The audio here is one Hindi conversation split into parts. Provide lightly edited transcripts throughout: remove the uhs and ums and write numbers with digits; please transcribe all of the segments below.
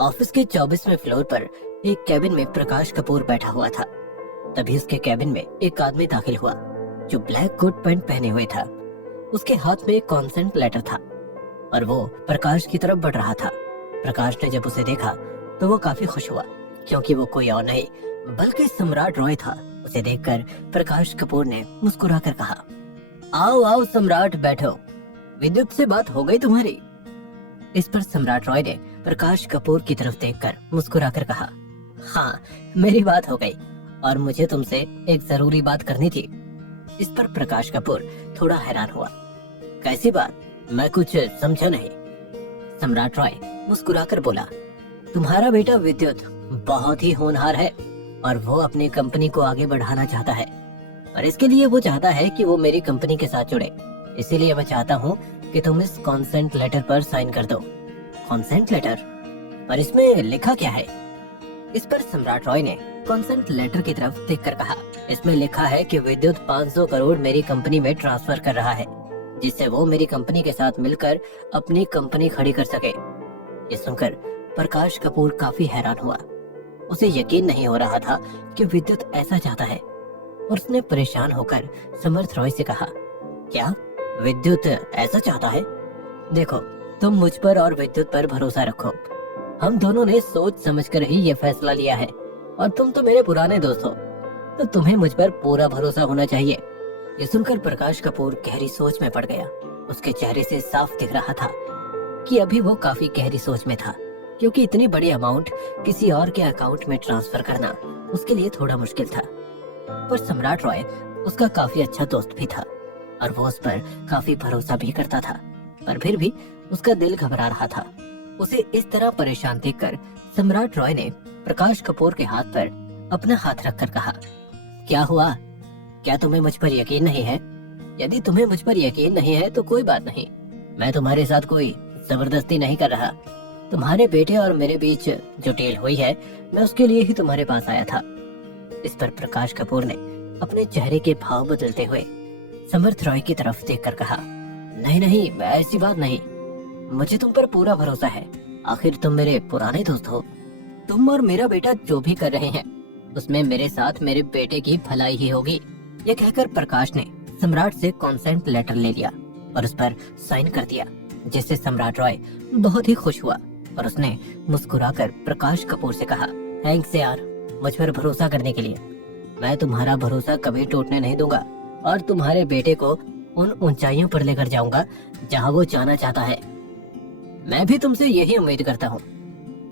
ऑफिस के 24वें फ्लोर पर एक कैबिन में प्रकाश कपूर बैठा हुआ था। तभी उसके कैबिन में एक आदमी दाखिल हुआ जो ब्लैक कोट पैंट पहने हुए था। उसके हाथ में एक कॉन्सेंट लेटर था और वो प्रकाश की तरफ बढ़ रहा था। प्रकाश ने जब उसे देखा तो वो काफी खुश हुआ क्योंकि वो कोई और नहीं बल्कि सम्राट रॉय था। उसे देखकर प्रकाश कपूर ने मुस्कुराकर कहा, आओ आओ सम्राट, बैठो। विद्युत से बात हो गई तुम्हारी? इस पर सम्राट रॉय ने प्रकाश कपूर की तरफ देखकर मुस्कुराकर कहा, हाँ, मेरी बात हो गई और मुझे तुमसे एक जरूरी बात करनी थी। इस पर प्रकाश कपूर थोड़ा हैरान हुआ। कैसी बात? मैं कुछ समझा नहीं। सम्राट रॉय मुस्कुराकर बोला, तुम्हारा बेटा विद्युत बहुत ही होनहार है और वो अपनी कंपनी को आगे बढ़ाना चाहता है और इसके लिए वो चाहता है कि वो मेरी कंपनी के साथ जुड़े। इसीलिए मैं चाहता हूँ कि तुम इस कॉन्सेंट लेटर पर साइन कर दो। Consent letter? पर इसमें लिखा क्या है? इस पर सम्राट रॉय ने कॉन्सेंट लेटर की तरफ देखकर कहा, इसमें लिखा है कि विद्युत 500 करोड़ मेरी कंपनी में ट्रांसफर कर रहा है जिससे वो मेरी कंपनी के साथ मिलकर अपनी कंपनी खड़ी कर सके। ये सुनकर प्रकाश कपूर काफी हैरान हुआ। उसे यकीन नहीं हो रहा था कि विद्युत ऐसा चाहता है और उसने परेशान होकर समर्थ रॉय से कहा, क्या विद्युत ऐसा चाहता है? देखो, तुम मुझ पर और विद्युत पर भरोसा रखो। हम दोनों ने सोच समझकर ही ये फैसला लिया है और तुम तो मेरे पुराने दोस्त हो, तो तुम्हें मुझ पर पूरा भरोसा होना चाहिए। ये सुनकर प्रकाश कपूर गहरी सोच में पड़ गया। उसके चेहरे से साफ दिख रहा था कि अभी वो काफी गहरी सोच में था क्योंकि इतनी बड़ी अमाउंट किसी और के अकाउंट में ट्रांसफर करना उसके लिए थोड़ा मुश्किल था। पर सम्राट रॉय उसका काफी अच्छा दोस्त भी था और वो उस पर काफी भरोसा भी करता था, पर फिर भी उसका दिल घबरा रहा था। उसे इस तरह परेशान देखकर सम्राट रॉय ने प्रकाश कपूर के हाथ पर अपना हाथ रखकर कहा, क्या हुआ? क्या तुम्हें मुझ पर यकीन नहीं है? यदि तुम्हें मुझ पर यकीन नहीं है तो कोई बात नहीं, मैं तुम्हारे साथ कोई जबरदस्ती नहीं कर रहा। तुम्हारे बेटे और मेरे बीच जो डील हुई है, मैं उसके लिए ही तुम्हारे पास आया था। इस पर प्रकाश कपूर ने अपने चेहरे के भाव बदलते हुए समर्थ रॉय की तरफ देखकर कहा, नहीं नहीं, ऐसी बात नहीं, मुझे तुम पर पूरा भरोसा है। आखिर तुम मेरे पुराने दोस्त हो। तुम और मेरा बेटा जो भी कर रहे हैं उसमें मेरे साथ मेरे बेटे की भलाई ही होगी। यह कहकर प्रकाश ने सम्राट से कॉन्सेंट लेटर ले लिया और उस पर साइन कर दिया, जिससे सम्राट रॉय बहुत ही खुश हुआ और उसने मुस्कुराकर प्रकाश कपूर से कहा, थैंक्स यार, मुझ पर भरोसा करने के लिए। मैं तुम्हारा भरोसा कभी टूटने नहीं दूंगा और तुम्हारे बेटे को उन ऊंचाइयों पर लेकर जाऊंगा जहां वो जाना चाहता है। मैं भी तुमसे यही उम्मीद करता हूँ।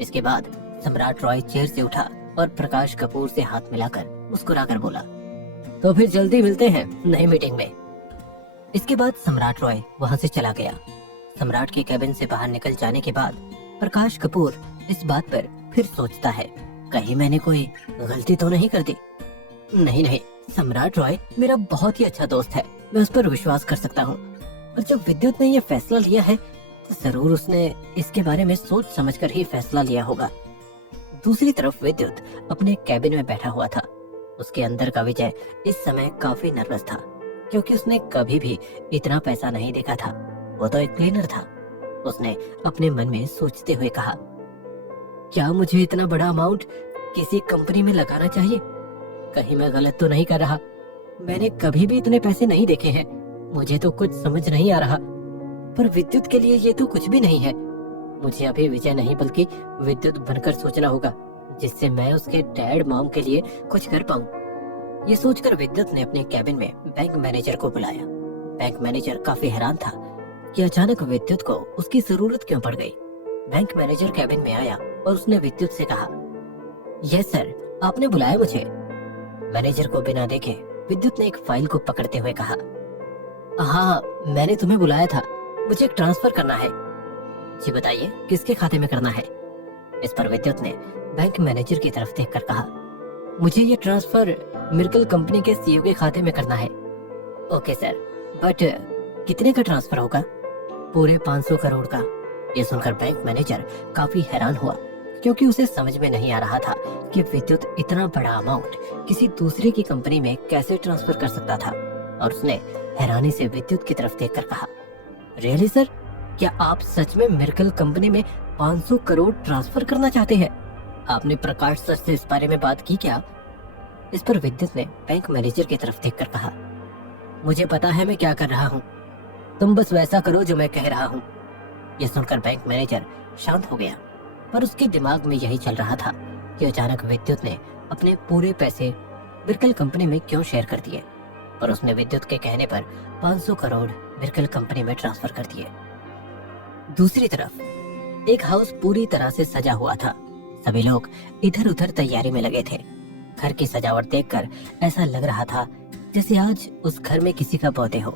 इसके बाद सम्राट रॉय चेयर से उठा और प्रकाश कपूर से हाथ मिलाकर मुस्कुराकर बोला, तो फिर जल्दी मिलते हैं नई मीटिंग में। इसके बाद सम्राट रॉय वहाँ से चला गया। सम्राट के कैबिन से बाहर निकल जाने के बाद प्रकाश कपूर इस बात पर फिर सोचता है, कहीं मैंने कोई गलती तो नहीं कर दी? नहीं, सम्राट रॉय मेरा बहुत ही अच्छा दोस्त है, मैं उस पर विश्वास कर सकता हूँ। और जब विद्युत ने ये फैसला लिया है तो जरूर उसने इसके बारे में सोच समझकर ही फैसला लिया होगा। दूसरी तरफ विद्युत अपने कैबिन में बैठा हुआ था। उसके अंदर का विजय इस समय काफी नर्वस था क्योंकि उसने कभी भी इतना पैसा नहीं देखा था। वो तो एक क्लीनर था। उसने अपने मन में सोचते हुए कहा, क्या मुझे इतना बड़ा अमाउंट किसी कंपनी में लगाना चाहिए? कहीं मैं गलत तो नहीं कर रहा? मैंने कभी भी इतने पैसे नहीं देखे हैं, मुझे तो कुछ समझ नहीं आ रहा। पर विद्युत के लिए ये तो कुछ भी नहीं है। मुझे अभी विजय नहीं बल्कि विद्युत बनकर सोचना होगा जिससे मैं उसके डैड मॉम के लिए कुछ कर पाऊं। ये सोचकर विद्युत ने अपने कैबिन में बैंक मैनेजर को बुलाया। बैंक मैनेजर काफी हैरान था कि अचानक विद्युत को उसकी जरूरत क्यों पड़ गई। बैंक मैनेजर कैबिन में आया और उसने विद्युत से कहा, यस सर, आपने बुलाया मुझे? मैनेजर को बिना देखे विद्युत ने एक फाइल को पकड़ते हुए कहा, हाँ, मैंने तुम्हें बुलाया था, मुझे एक ट्रांसफर करना है। जी बताइए, किसके खाते में करना है? इस पर विद्युत ने बैंक मैनेजर की तरफ देखकर कहा, मुझे ये ट्रांसफर मिर्कल कंपनी के सीईओ के खाते में करना है। ओके सर, बट कितने का ट्रांसफर होगा? पूरे 500 करोड़ का। ये सुनकर बैंक मैनेजर काफी हैरान हुआ क्योंकि उसे समझ में नहीं आ रहा था कि विद्युत इतना बड़ा अमाउंट किसी दूसरे की कंपनी में कैसे ट्रांसफर कर सकता था। और उसने हैरानी से विद्युत की तरफ देखकर कहा, रियली सर, क्या आप सच में मिरेकल कंपनी में 500 करोड़ ट्रांसफर करना चाहते हैं? आपने प्रकाश सर से इस बारे में बात की क्या? इस पर विद्युत ने बैंक मैनेजर की तरफ देखकर कहा, मुझे पता है मैं क्या कर रहा हूँ, तुम बस वैसा करो जो मैं कह रहा हूँ। यह सुनकर बैंक मैनेजर शांत हो गया, पर उसके दिमाग में यही चल रहा था कि अचानक विद्युत ने अपने पूरे पैसे मिरेकल कंपनी में क्यों शेयर कर दिए। पर उसने विद्युत के कहने पर 500 करोड़ मिरेकल कंपनी में ट्रांसफर कर दिए। दूसरी तरफ एक हाउस पूरी तरह से सजा हुआ था। सभी लोग इधर उधर तैयारी में लगे थे। घर की सजावट देखकर ऐसा लग रहा था जैसे आज उस घर में किसी का बर्थडे हो।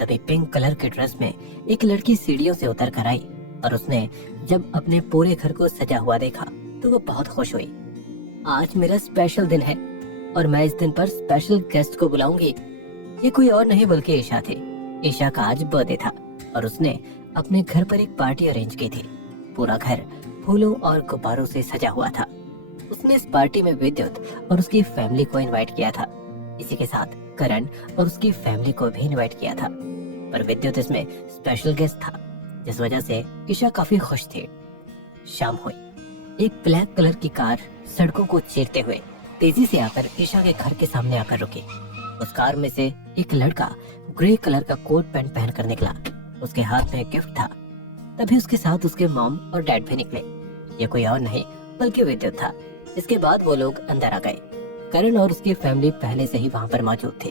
तभी पिंक कलर के ड्रेस में एक लड़की सीढ़ियों से उतर कर आई और उसने जब अपने पूरे घर को सजा हुआ देखा तो वो बहुत खुश हुई। आज मेरा स्पेशल दिन है और मैं इस दिन पर स्पेशल गेस्ट को बुलाऊंगी। ये कोई और नहीं बल्कि ईशा थी। ईशा का आज बर्थडे था और उसने अपने घर पर एक पार्टी अरेंज की थी। पूरा घर फूलों और गुब्बारों से सजा हुआ था। उसने इस पार्टी में विद्युत और उसकी फैमिली को इनवाइट किया था। इसी के साथ करण और उसकी फैमिली को भी इनवाइट किया था, पर विद्युत इसमें स्पेशल गेस्ट था, जिस वजह से ईशा काफी खुश थी। शाम हुई। एक ब्लैक कलर की कार सड़कों को चीरते हुए तेजी से आकर ईशा के घर के सामने आकर रुकी। उस कार में से एक लड़का ग्रे कलर का कोट पैंट पहनकर निकला। उसके हाथ में एक गिफ्ट था। तभी उसके साथ उसके मॉम और डैड भी निकले। ये कोई और नहीं बल्कि विद्युत था। इसके बाद वो लोग अंदर आ गए। करण और उसकी फैमिली पहले से ही वहाँ पर मौजूद थी।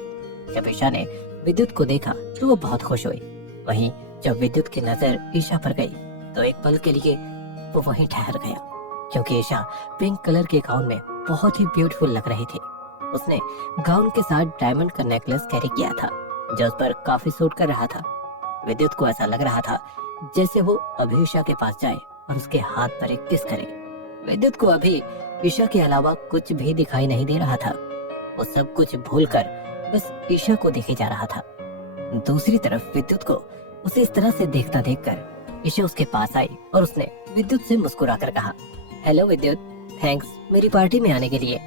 जब ईशा ने विद्युत को देखा तो वो बहुत खुश हुई। वहीं जब विद्युत की नजर ईशा पर गई तो एक पल के लिए वो वहीं ठहर गया, क्योंकि ईशा पिंक कलर के गाउन में बहुत ही ब्यूटीफुल लग रही थी। उसने गाउन के साथ डायमंड का नेकलेस कैरी किया था जो उस पर काफी सूट कर रहा था। विद्युत को ऐसा लग रहा था जैसे वो अभी ईशा के पास जाए और उसके हाथ पर एक किस करे। विद्युत को अभी ईशा के अलावा कुछ भी दिखाई नहीं दे रहा था। वो सब कुछ भूलकर बस ईशा को देखे जा रहा था। दूसरी तरफ विद्युत को उसे इस तरह से देखता देखकर ईशा उसके पास आई और उसने विद्युत से मुस्कुराकर कहा, हेलो विद्युत, थैंक्स मेरी पार्टी में आने के लिए।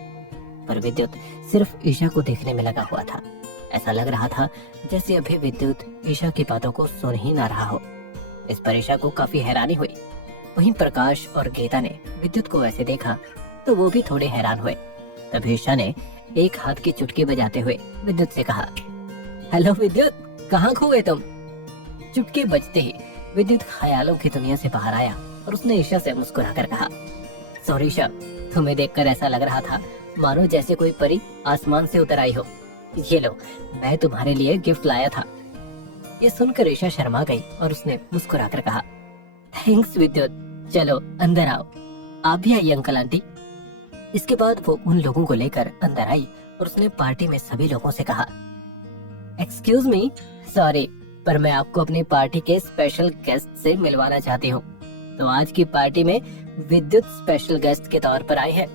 पर विद्युत सिर्फ ईशा को देखने में लगा हुआ था। ऐसा लग रहा था जैसे अभी विद्युत ईशा की बातों को सुन ही ना रहा हो। इस पर ईशा को काफी हैरानी हुई। वहीं प्रकाश और गीता ने विद्युत को ऐसे देखा तो वो भी थोड़े हैरान हुए। तभी ईशा ने एक हाथ की चुटकी बजाते हुए विद्युत से कहा, हेलो विद्युत, कहाँ खो गए तुम? चुटकी बजते ही विद्युत ख्यालों की दुनिया से बाहर आया और उसने ईशा से मुस्कुराकर कहा, सॉरी ईशा, तुम्हें देखकर ऐसा लग रहा था मानो जैसे कोई परी आसमान से उतर आई हो। ये लो, मैं तुम्हारे लिए गिफ्ट लाया था। ये सुनकर ईशा शर्मा गई और उसने मुस्कुराकर कहा, थैंक्स विद्युत, चलो अंदर आओ। आप भी आइए अंकल आंटी। इसके बाद वो उन लोगों को लेकर अंदर आई और उसने पार्टी में सभी लोगों से कहा, एक्सक्यूज मी, सॉरी, पर मैं आपको अपनी पार्टी के स्पेशल गेस्ट से मिलवाना चाहती हूँ। तो आज की पार्टी में विद्युत स्पेशल गेस्ट के तौर पर आए हैं।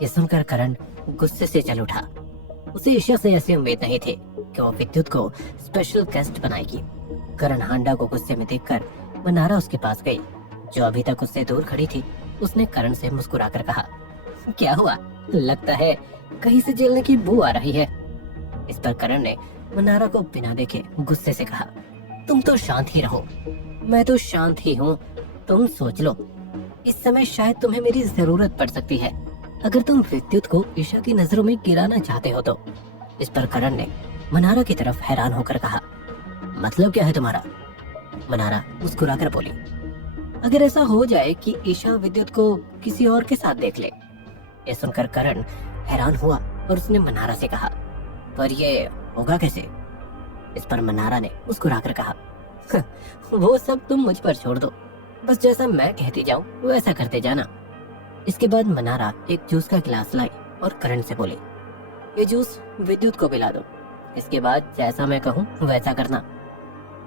ये सुनकर करण गुस्से से चल उठा। उसे ईशा से ऐसी उम्मीद नहीं थी कि वो विद्युत को स्पेशल गेस्ट बनाएगी। करण हांडा को गुस्से में देखकर मनारा उसके पास गई, जो अभी तक उससे दूर खड़ी थी। उसने करण से मुस्कुराकर कहा, क्या हुआ? लगता है कहीं से जलने की बू आ रही है। इस पर करण ने मनारा को बिना देखे गुस्से से कहा, तुम तो शांत ही रहो। मैं तो शांत ही हूँ, तुम सोच लो, इस समय शायद तुम्हें मेरी जरूरत पड़ सकती है, अगर तुम विद्युत को ईशा की नजरों में गिराना चाहते हो तो। इस पर करण ने मनारा की तरफ हैरान होकर कहा, मतलब क्या है तुम्हारा? मनारा मुस्कुराकर बोली, अगर ऐसा हो जाए कि ईशा विद्युत को किसी और के साथ देख ले। ये सुनकर करण हैरान हुआ और उसने मनारा से कहा, पर ये होगा कैसे? इस पर मनारा ने मुस्कुराकर कहा, वो सब तुम मुझ पर छोड़ दो, बस जैसा मैं कहती जाऊं वैसा करते जाना। इसके बाद मनारा एक जूस का गिलास लाई और करण से बोली, ये जूस विद्युत को पिला दो, इसके बाद जैसा मैं कहूँ वैसा करना।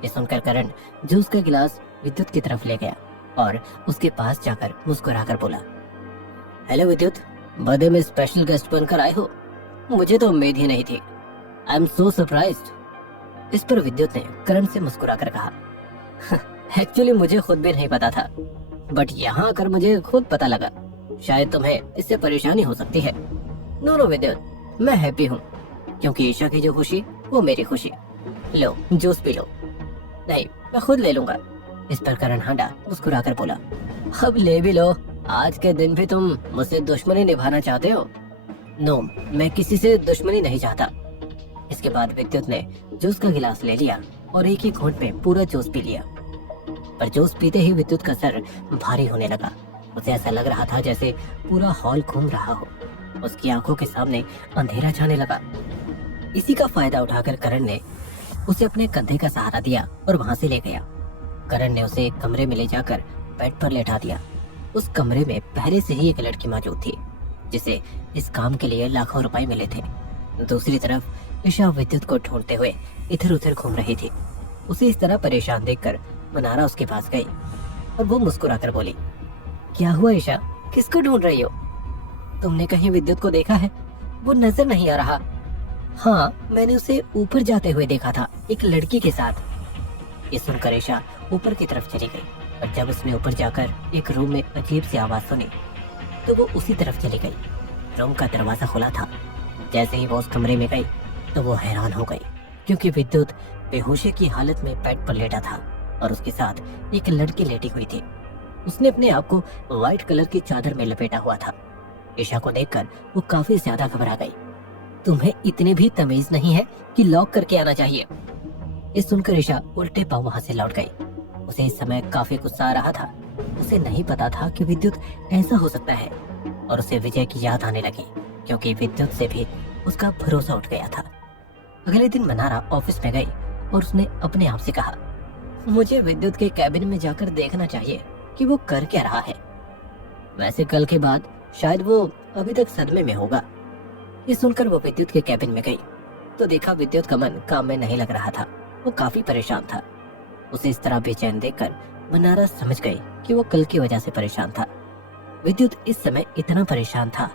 ये सुनकर करण जूस का गिलास विद्युत की तरफ ले गया और उसके पास जाकर मुस्कुराकर बोला, हेलो विद्युत, बर्थडे में स्पेशल गेस्ट बनकर आए हो? मुझे तो उम्मीद ही नहीं थी। I am so surprised. इस पर विद्युत ने करण से मुस्कुराकर कहा, एक्चुअली मुझे खुद भी नहीं पता था, बट यहाँ आकर मुझे खुद पता लगा। शायद तुम्हें इससे परेशानी हो सकती है। नो विद्युत, मैं हैप्पी हूँ, क्योंकि ईशा की जो खुशी वो मेरी खुशी। लो जूस पी लो। नहीं, मैं खुद ले लूंगा। इस पर करण हांडा मुस्कुराकर बोला, अब ले भी लो, आज के दिन भी तुम मुझसे दुश्मनी निभाना चाहते हो? नो, मैं किसी से दुश्मनी नहीं चाहता। इसके बाद विद्युत ने जूस का गिलास ले लिया और एक ही घूंट में पूरा जूस पी लिया। पर जूस पीते ही विद्युत का सर भारी होने लगा। उसे ऐसा लग रहा था जैसे पूरा हॉल घूम रहा हो। उसकी आंखों के सामने अंधेरा छाने लगा। इसी का फायदा उठाकर करण ने उसे अपने कंधे का सहारा दिया और वहां से ले गया। करण ने उसे एक कमरे में ले जाकर बेड पर लेटा दिया। उस कमरे में पहले से ही एक लड़की मौजूद थी जिसे इस काम के लिए लाखों रुपए मिले थे। दूसरी तरफ ईशा विद्युत को ढूंढते हुए इधर उधर घूम रही थी। उसे इस तरह परेशान देखकर मनारा उसके पास गई और वो मुस्कुराकर बोली, क्या हुआ ईशा, किसको ढूंढ रही हो? तुमने कहीं विद्युत को देखा है? वो नजर नहीं आ रहा। हाँ, मैंने उसे ऊपर जाते हुए देखा था, एक लड़की के साथ। ये सुनकर ईशा ऊपर की तरफ चली गई और जब उसने ऊपर जाकर एक रूम में अजीब सी आवाज सुनी तो वो उसी तरफ चली गई। रूम का दरवाजा खुला था। जैसे ही वो उस कमरे में गई तो वो हैरान हो गई क्योंकि विद्युत बेहोशी की हालत में बेड पर लेटा था और उसके साथ एक लड़की लेटी हुई थी। उसने अपने आप को व्हाइट कलर की चादर में लपेटा हुआ था। ईशा को देखकर वो काफी ज्यादा घबरा गई। तुम्हें इतनी भी तमीज नहीं है कि लॉक करके आना चाहिए? ये सुनकर ईशा उल्टे पांव वहां से लौट गई। उसे इस समय काफी गुस्सा आ रहा था। उसे नहीं पता था कि विद्युत ऐसा हो सकता है और उसे विजय की याद आने लगी क्योंकि विद्युत से भी उसका भरोसा उठ गया था। अगले दिन मनारा ऑफिस में गई और उसने अपने आप से कहा, मुझे विद्युत के कैबिन में जाकर देखना चाहिए कि वो कर क्या रहा है। वैसे कल के बाद शायद वो अभी तक सदमे में होगा। ये सुनकर वो विद्युत के कैबिन में गई तो देखा विद्युत का मन काम में नहीं लग रहा था। वो काफी परेशान था। उसे इस तरह बेचैन देखकर मनारा समझ गई कि वो कल की वजह से परेशान था। विद्युत इस समय इतना परेशान था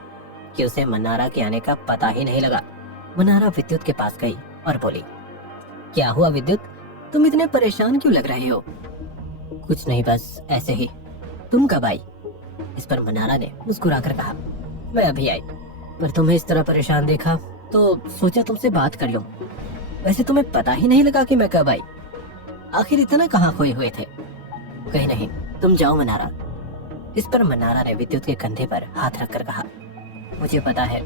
कि उसे मनारा के आने का पता ही नहीं लगा। मनारा विद्युत के पास गई और बोली, क्या हुआ विद्युत, तुम इतने परेशान क्यों लग रहे हो? कुछ नहीं, बस ऐसे ही। तुम कब आई? इस पर मनारा ने मुस्कुराकर कहा, मैं अभी आई, पर तुम्हें इस तरह परेशान देखा तो सोचा तुमसे बात कर लूं। वैसे तुम्हें पता ही नहीं लगा कि मैं कब आई। आखिर इतना कहाँ खोए हुए थे? कहीं नहीं, तुम जाओ मनारा। इस पर मनारा ने विद्युत के कंधे पर हाथ रखकर कहा, मुझे पता है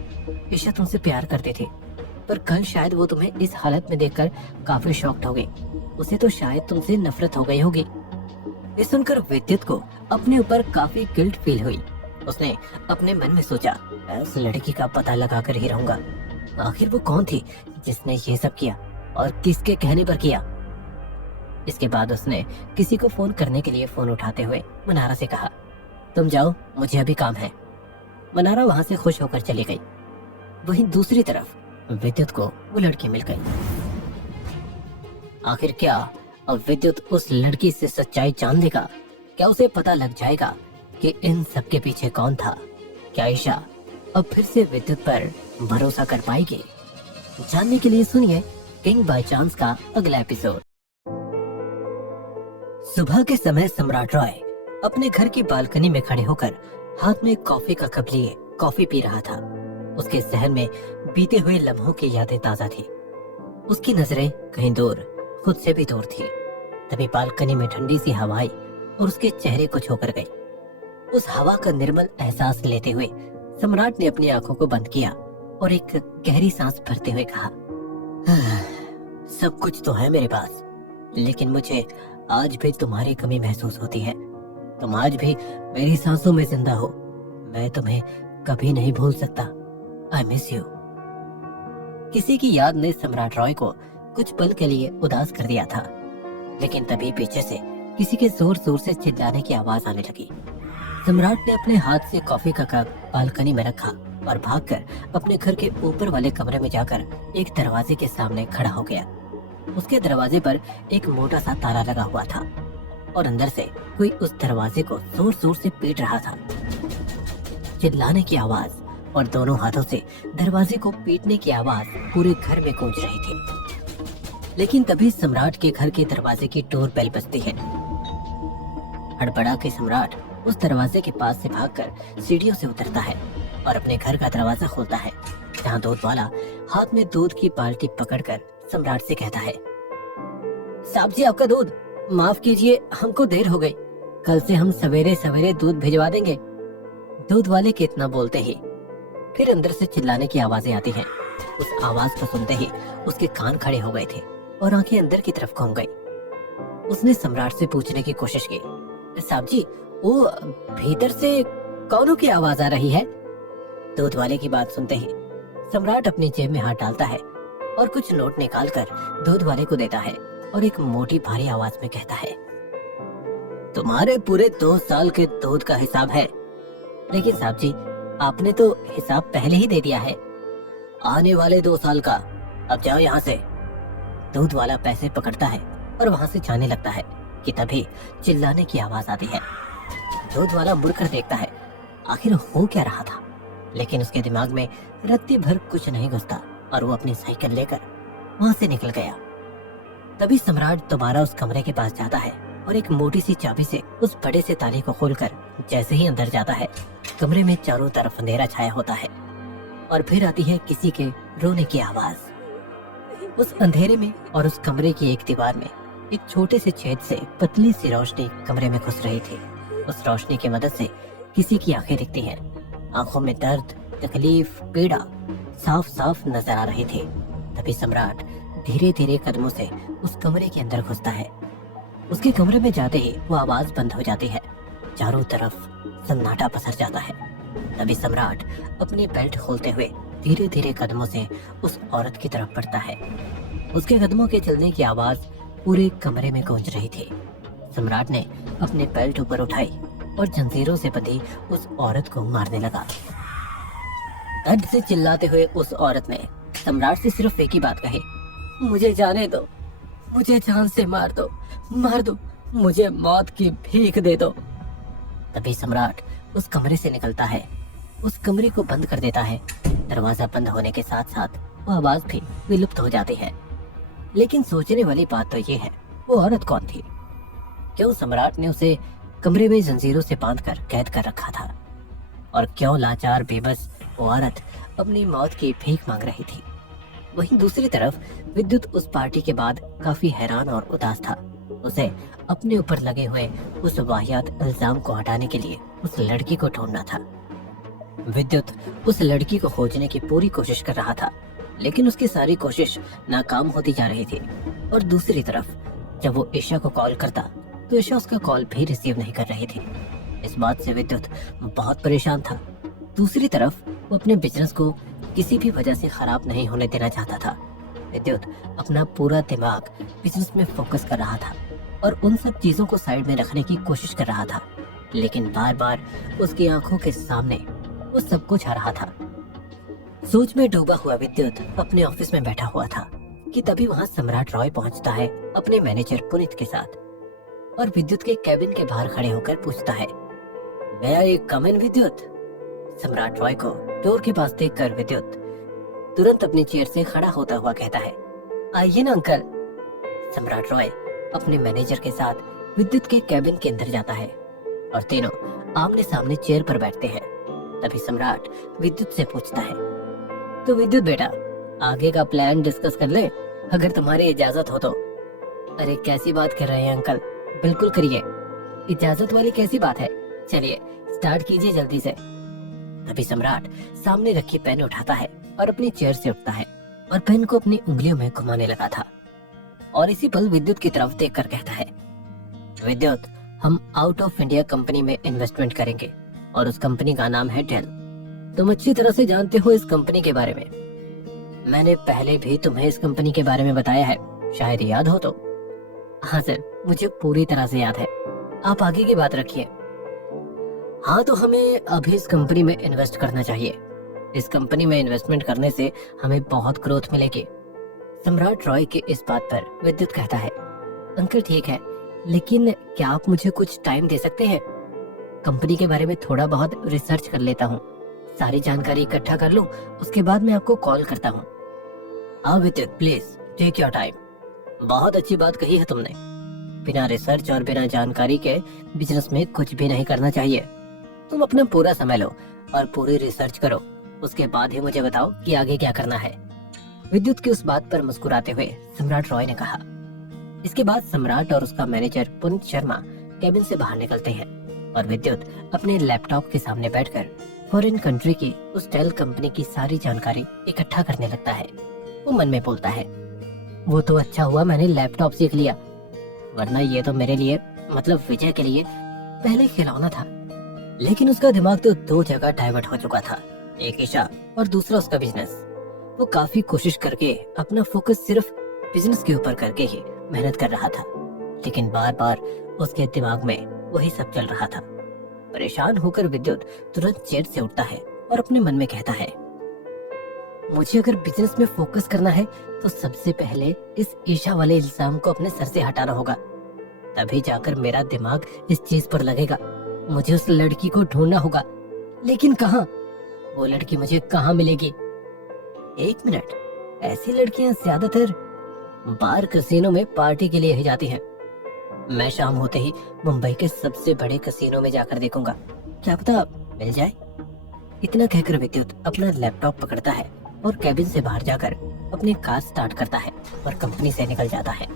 ईशा तुमसे प्यार करती थी, पर कल शायद वो तुम्हें इस हालत में देखकर काफी शॉक्ड हो गई। उसे तो शायद तुमसे नफरत हो गई होगी। ये सुनकर विद्युत को अपने ऊपर काफी गिल्ट फील हुई। उसने अपने मन में सोचा, उस लड़की का पता लगा कर ही रहूंगा। आखिर वो कौन थी जिसने ये सब किया और किसके कहने पर किया। इसके बाद उसने किसी को फोन करने के लिए फोन उठाते हुए मनारा से कहा, तुम जाओ, मुझे अभी काम है। मनारा वहां से खुश होकर चली गई। वहीं दूसरी तरफ विद्युत को वो लड़की मिल गई। आखिर क्या अब विद्युत उस लड़की से सच्चाई जान लेगा? क्या उसे पता लग जाएगा कि इन सब के पीछे कौन था? क्या ईशा अब फिर से विद्युत पर भरोसा कर पाएगी? जानने के लिए सुनिए किंग बाय चांस का अगला एपिसोड। सुबह के समय सम्राट रॉय अपने घर की बालकनी में खड़े होकर हाथ में कॉफी का कप लिए कॉफी पी रहा था। उसके जहन में बीते हुए लम्हों की यादें ताजा थी। उसकी नजरें कहीं दूर, खुद से भी दूर थी। तभी बालकनी में ठंडी सी हवाएं और उसके चेहरे को छोकर गई। उस हवा का निर्मल एहसास लेते हुए सम्राट ने अपनी आंखों को बंद किया और एक गहरी सांस भरते हुए कहा, सब कुछ तो है मेरे पास, लेकिन मुझे आज भी तुम्हारी कमी महसूस होती है। तुम आज भी मेरी सांसों में जिंदा हो। मैं तुम्हें कभी नहीं भूल सकता। I miss you. किसी की याद ने सम्राट रॉय को कुछ पल के लिए उदास कर दिया था, लेकिन तभी पीछे से किसी के जोर जोर से चिल्लाने की आवाज आने लगी। सम्राट ने अपने हाथ से कॉफी का कप बालकनी में रखा और भागकर अपने घर के ऊपर वाले कमरे में जाकर एक दरवाजे के सामने खड़ा हो गया। उसके दरवाजे पर एक मोटा सा ताला लगा हुआ था और अंदर से कोई उस दरवाजे को जोर जोर से पीट रहा था। चिल्लाने की आवाज और दोनों हाथों से दरवाजे को पीटने की आवाज पूरे घर में गूंज रही थी। लेकिन तभी सम्राट के घर के दरवाजे की डोर बेल बजती है। हड़बड़ा के सम्राट उस दरवाजे के पास से भागकर सीढ़ियों से उतरता है और अपने घर का दरवाजा खोलता है, जहाँ दूध वाला हाथ में दूध की बाल्टी पकड़कर सम्राट से कहता है, साहब जी आपका दूध। माफ कीजिए, हमको देर हो गई। कल से हम सवेरे सवेरे दूध भिजवा देंगे। दूध वाले के इतना बोलते ही फिर अंदर से चिल्लाने की आवाजें आती हैं। उस आवाज को सुनते ही उसके कान खड़े हो गए थे और आंखें अंदर की तरफ घूम गई। उसने सम्राट से पूछने की कोशिश की, साहब जी, वो भीतर से कौनों की आवाज आ रही है? दूध वाले की बात सुनते ही सम्राट अपनी जेब में हाथ डालता है और कुछ नोट निकालकर दूध वाले को देता है और एक मोटी भारी आवाज में कहता है, तुम्हारे पूरे 2 साल के दूध का हिसाब है। लेकिन साहब जी, आपने तो हिसाब पहले ही दे दिया है। आने वाले 2 साल का। अब जाओ यहाँ से। दूध वाला पैसे पकड़ता है और वहाँ से जाने लगता है कि तभी चिल्लाने की आवाज आती है। दूध वाला मुड़कर देखता है, आखिर हो क्या रहा था, लेकिन उसके दिमाग में रत्ती भर कुछ नहीं घुसता और वो अपनी साइकिल लेकर वहाँ से निकल गया। तभी सम्राट दोबारा उस कमरे के पास जाता है और एक मोटी सी चाबी से उस बड़े से ताले को खोलकर जैसे ही अंदर जाता है, कमरे में चारों तरफ अंधेरा छाया होता है और फिर आती है किसी के रोने की आवाज। उस अंधेरे में और उस कमरे की एक दीवार में एक छोटे से छेद से पतली सी रोशनी कमरे में घुस रही थी। उस रोशनी की मदद से किसी की आंखें दिखती हैं। आंखों में दर्द, तकलीफ, पीड़ा साफ साफ नजर आ रही थी। तभी सम्राट धीरे धीरे कदमों से उस कमरे के अंदर घुसता है। उसके कमरे में जाते ही वो आवाज बंद हो जाती है। चारों तरफ सन्नाटा पसर जाता है। तभी सम्राट अपनी बेल्ट खोलते हुए धीरे धीरे कदमों से उस औरत की तरफ बढ़ता है। उसके कदमों के चलने की आवाज पूरे कमरे में गूंज रही थी। सम्राट ने अपनी बेल्ट ऊपर उठाई और जंजीरों से बंधी उस औरत को मारने लगा। दर्द से चिल्लाते हुए उस औरत ने सम्राट से सिर्फ एक ही बात कही, मुझे जाने दो, मुझे जान से मार दो, मुझे मौत की भीख दे दो। तभी सम्राट उस कमरे से निकलता है, उस कमरे को बंद कर देता है। दरवाजा बंद होने के साथ साथ वो आवाज भी विलुप्त हो जाती है। लेकिन सोचने वाली बात तो ये है, वो औरत कौन थी? क्यों सम्राट ने उसे कमरे में जंजीरों से बांधकर कैद कर रखा था? और क्यों लाचार बेबस वो औरत अपनी मौत की भीख मांग रही थी? वहीं दूसरी तरफ विद्युत उस पार्टी के बाद काफी हैरान और उदास था। उसे अपने ऊपर लगे हुए उस वाहियात इल्जाम को हटाने के लिए उस लड़की को ढूंढना था। विद्युत उस लड़की को खोजने की पूरी कोशिश कर रहा था, लेकिन उसकी सारी कोशिश नाकाम होती जा रही थी। और दूसरी तरफ जब वो ईशा को कॉल करता तो ईशा उसका कॉल भी रिसीव नहीं कर रही थी। इस बात से विद्युत बहुत परेशान था। दूसरी तरफ वो अपने बिजनेस को किसी भी वजह से खराब नहीं होने देना चाहता था। विद्युत अपना पूरा दिमाग बिजनेस में फोकस कर रहा था और उन सब चीजों को साइड में रखने की कोशिश कर रहा था, लेकिन बार बार उसकी आंखों के सामने वो सब कुछ आ रहा था। सोच में डूबा हुआ विद्युत अपने ऑफिस में बैठा हुआ था कि तभी वहां सम्राट रॉय पहुंचता है अपने मैनेजर पुनीत के साथ और विद्युत के कैबिन के बाहर खड़े होकर पूछता है, मैं एक कम इन विद्युत? सम्राट रॉय को डोर के पास देखकर विद्युत तुरंत अपनी चेयर से खड़ा होता हुआ कहता है, आइए ना अंकल। सम्राट रॉय अपने मैनेजर के साथ विद्युत के कैबिन के अंदर जाता है और तीनों आमने सामने चेयर पर बैठते हैं। तभी सम्राट विद्युत से पूछता है, तो विद्युत बेटा, आगे का प्लान डिस्कस कर ले, अगर तुम्हारी इजाजत हो तो। अरे कैसी बात कर रहे हैं अंकल, बिल्कुल करिए, इजाजत वाली कैसी बात है, चलिए स्टार्ट कीजिए जल्दी से। तभी सम्राट सामने रखी पेन उठाता है और अपनी चेयर से उठता है और पेन को अपनी उंगलियों में घुमाने लगा था और इसी पल विद्युत की तरफ देखकर कहता है, विद्युत, हम आउट ऑफ इंडिया कंपनी में इन्वेस्टमेंट करेंगे और उस कंपनी का नाम है डेल। तुम अच्छी तरह से जानते हो इस कंपनी के बारे में। मैंने पहले भी तुम्हें इस कंपनी के बारे में बताया है, शायद याद हो तो। हाँ सर, मुझे पूरी तरह से याद है, आप आगे की बात रखिए। हाँ, तो हमें अभी इस कंपनी में इन्वेस्ट करना चाहिए। इस कंपनी में इन्वेस्टमेंट करने से हमें बहुत ग्रोथ मिलेगी। सम्राट रॉय की इस बात पर विद्युत कहता है, अंकल ठीक है, लेकिन क्या आप मुझे कुछ टाइम दे सकते हैं? कंपनी के बारे में थोड़ा बहुत रिसर्च कर लेता हूँ, सारी जानकारी इकट्ठा कर लूँ, उसके बाद मैं आपको कॉल करता हूँ। हाँ विद्युत, प्लीज टेक योर टाइम। बहुत अच्छी बात कही है तुमने। बिना रिसर्च और बिना जानकारी के बिजनेस में कुछ भी नहीं करना चाहिए। तुम अपना पूरा समय लो और पूरी रिसर्च करो, उसके बाद ही मुझे बताओ कि आगे क्या करना है। विद्युत की उस बात पर मुस्कुराते हुए सम्राट रॉय ने कहा, इसके बाद सम्राट और उसका मैनेजर पुनीत शर्मा कैबिन से बाहर निकलते हैं और विद्युत अपने लैपटॉप के सामने बैठकर फॉरेन कंट्री की उस टेल कंपनी की सारी जानकारी इकट्ठा करने लगता है। वो मन में बोलता है, वो तो अच्छा हुआ मैंने लैपटॉप सीख लिया, वरना ये तो मेरे लिए मतलब विजय के लिए पहले खिलौना था। लेकिन उसका दिमाग तो दो जगह डाइवर्ट हो चुका था, एक ईशा और दूसरा उसका बिजनेस। वो काफी कोशिश करके अपना फोकस सिर्फ बिजनेस के ऊपर करके ही मेहनत कर रहा था, लेकिन बार बार उसके दिमाग में वही सब चल रहा था। परेशान होकर विद्युत तुरंत चेयर से उठता है और अपने मन में कहता है, मुझे अगर बिजनेस में फोकस करना है तो सबसे पहले इस ईशा वाले इल्जाम को अपने सर से हटाना होगा, तभी जाकर मेरा दिमाग इस चीज पर लगेगा। मुझे उस लड़की को ढूंढना होगा, लेकिन कहाँ? वो लड़की मुझे कहाँ मिलेगी? एक मिनट, ऐसी लड़कियां ज्यादातर बार कसिनो में पार्टी के लिए ही जाती हैं। मैं शाम होते ही मुंबई के सबसे बड़े कसिनो में जाकर देखूंगा, क्या पता मिल जाए। इतना कहकर विद्युत अपना लैपटॉप पकड़ता है और कैबिन से बाहर जाकर अपनी कार स्टार्ट करता है और कंपनी से निकल जाता है।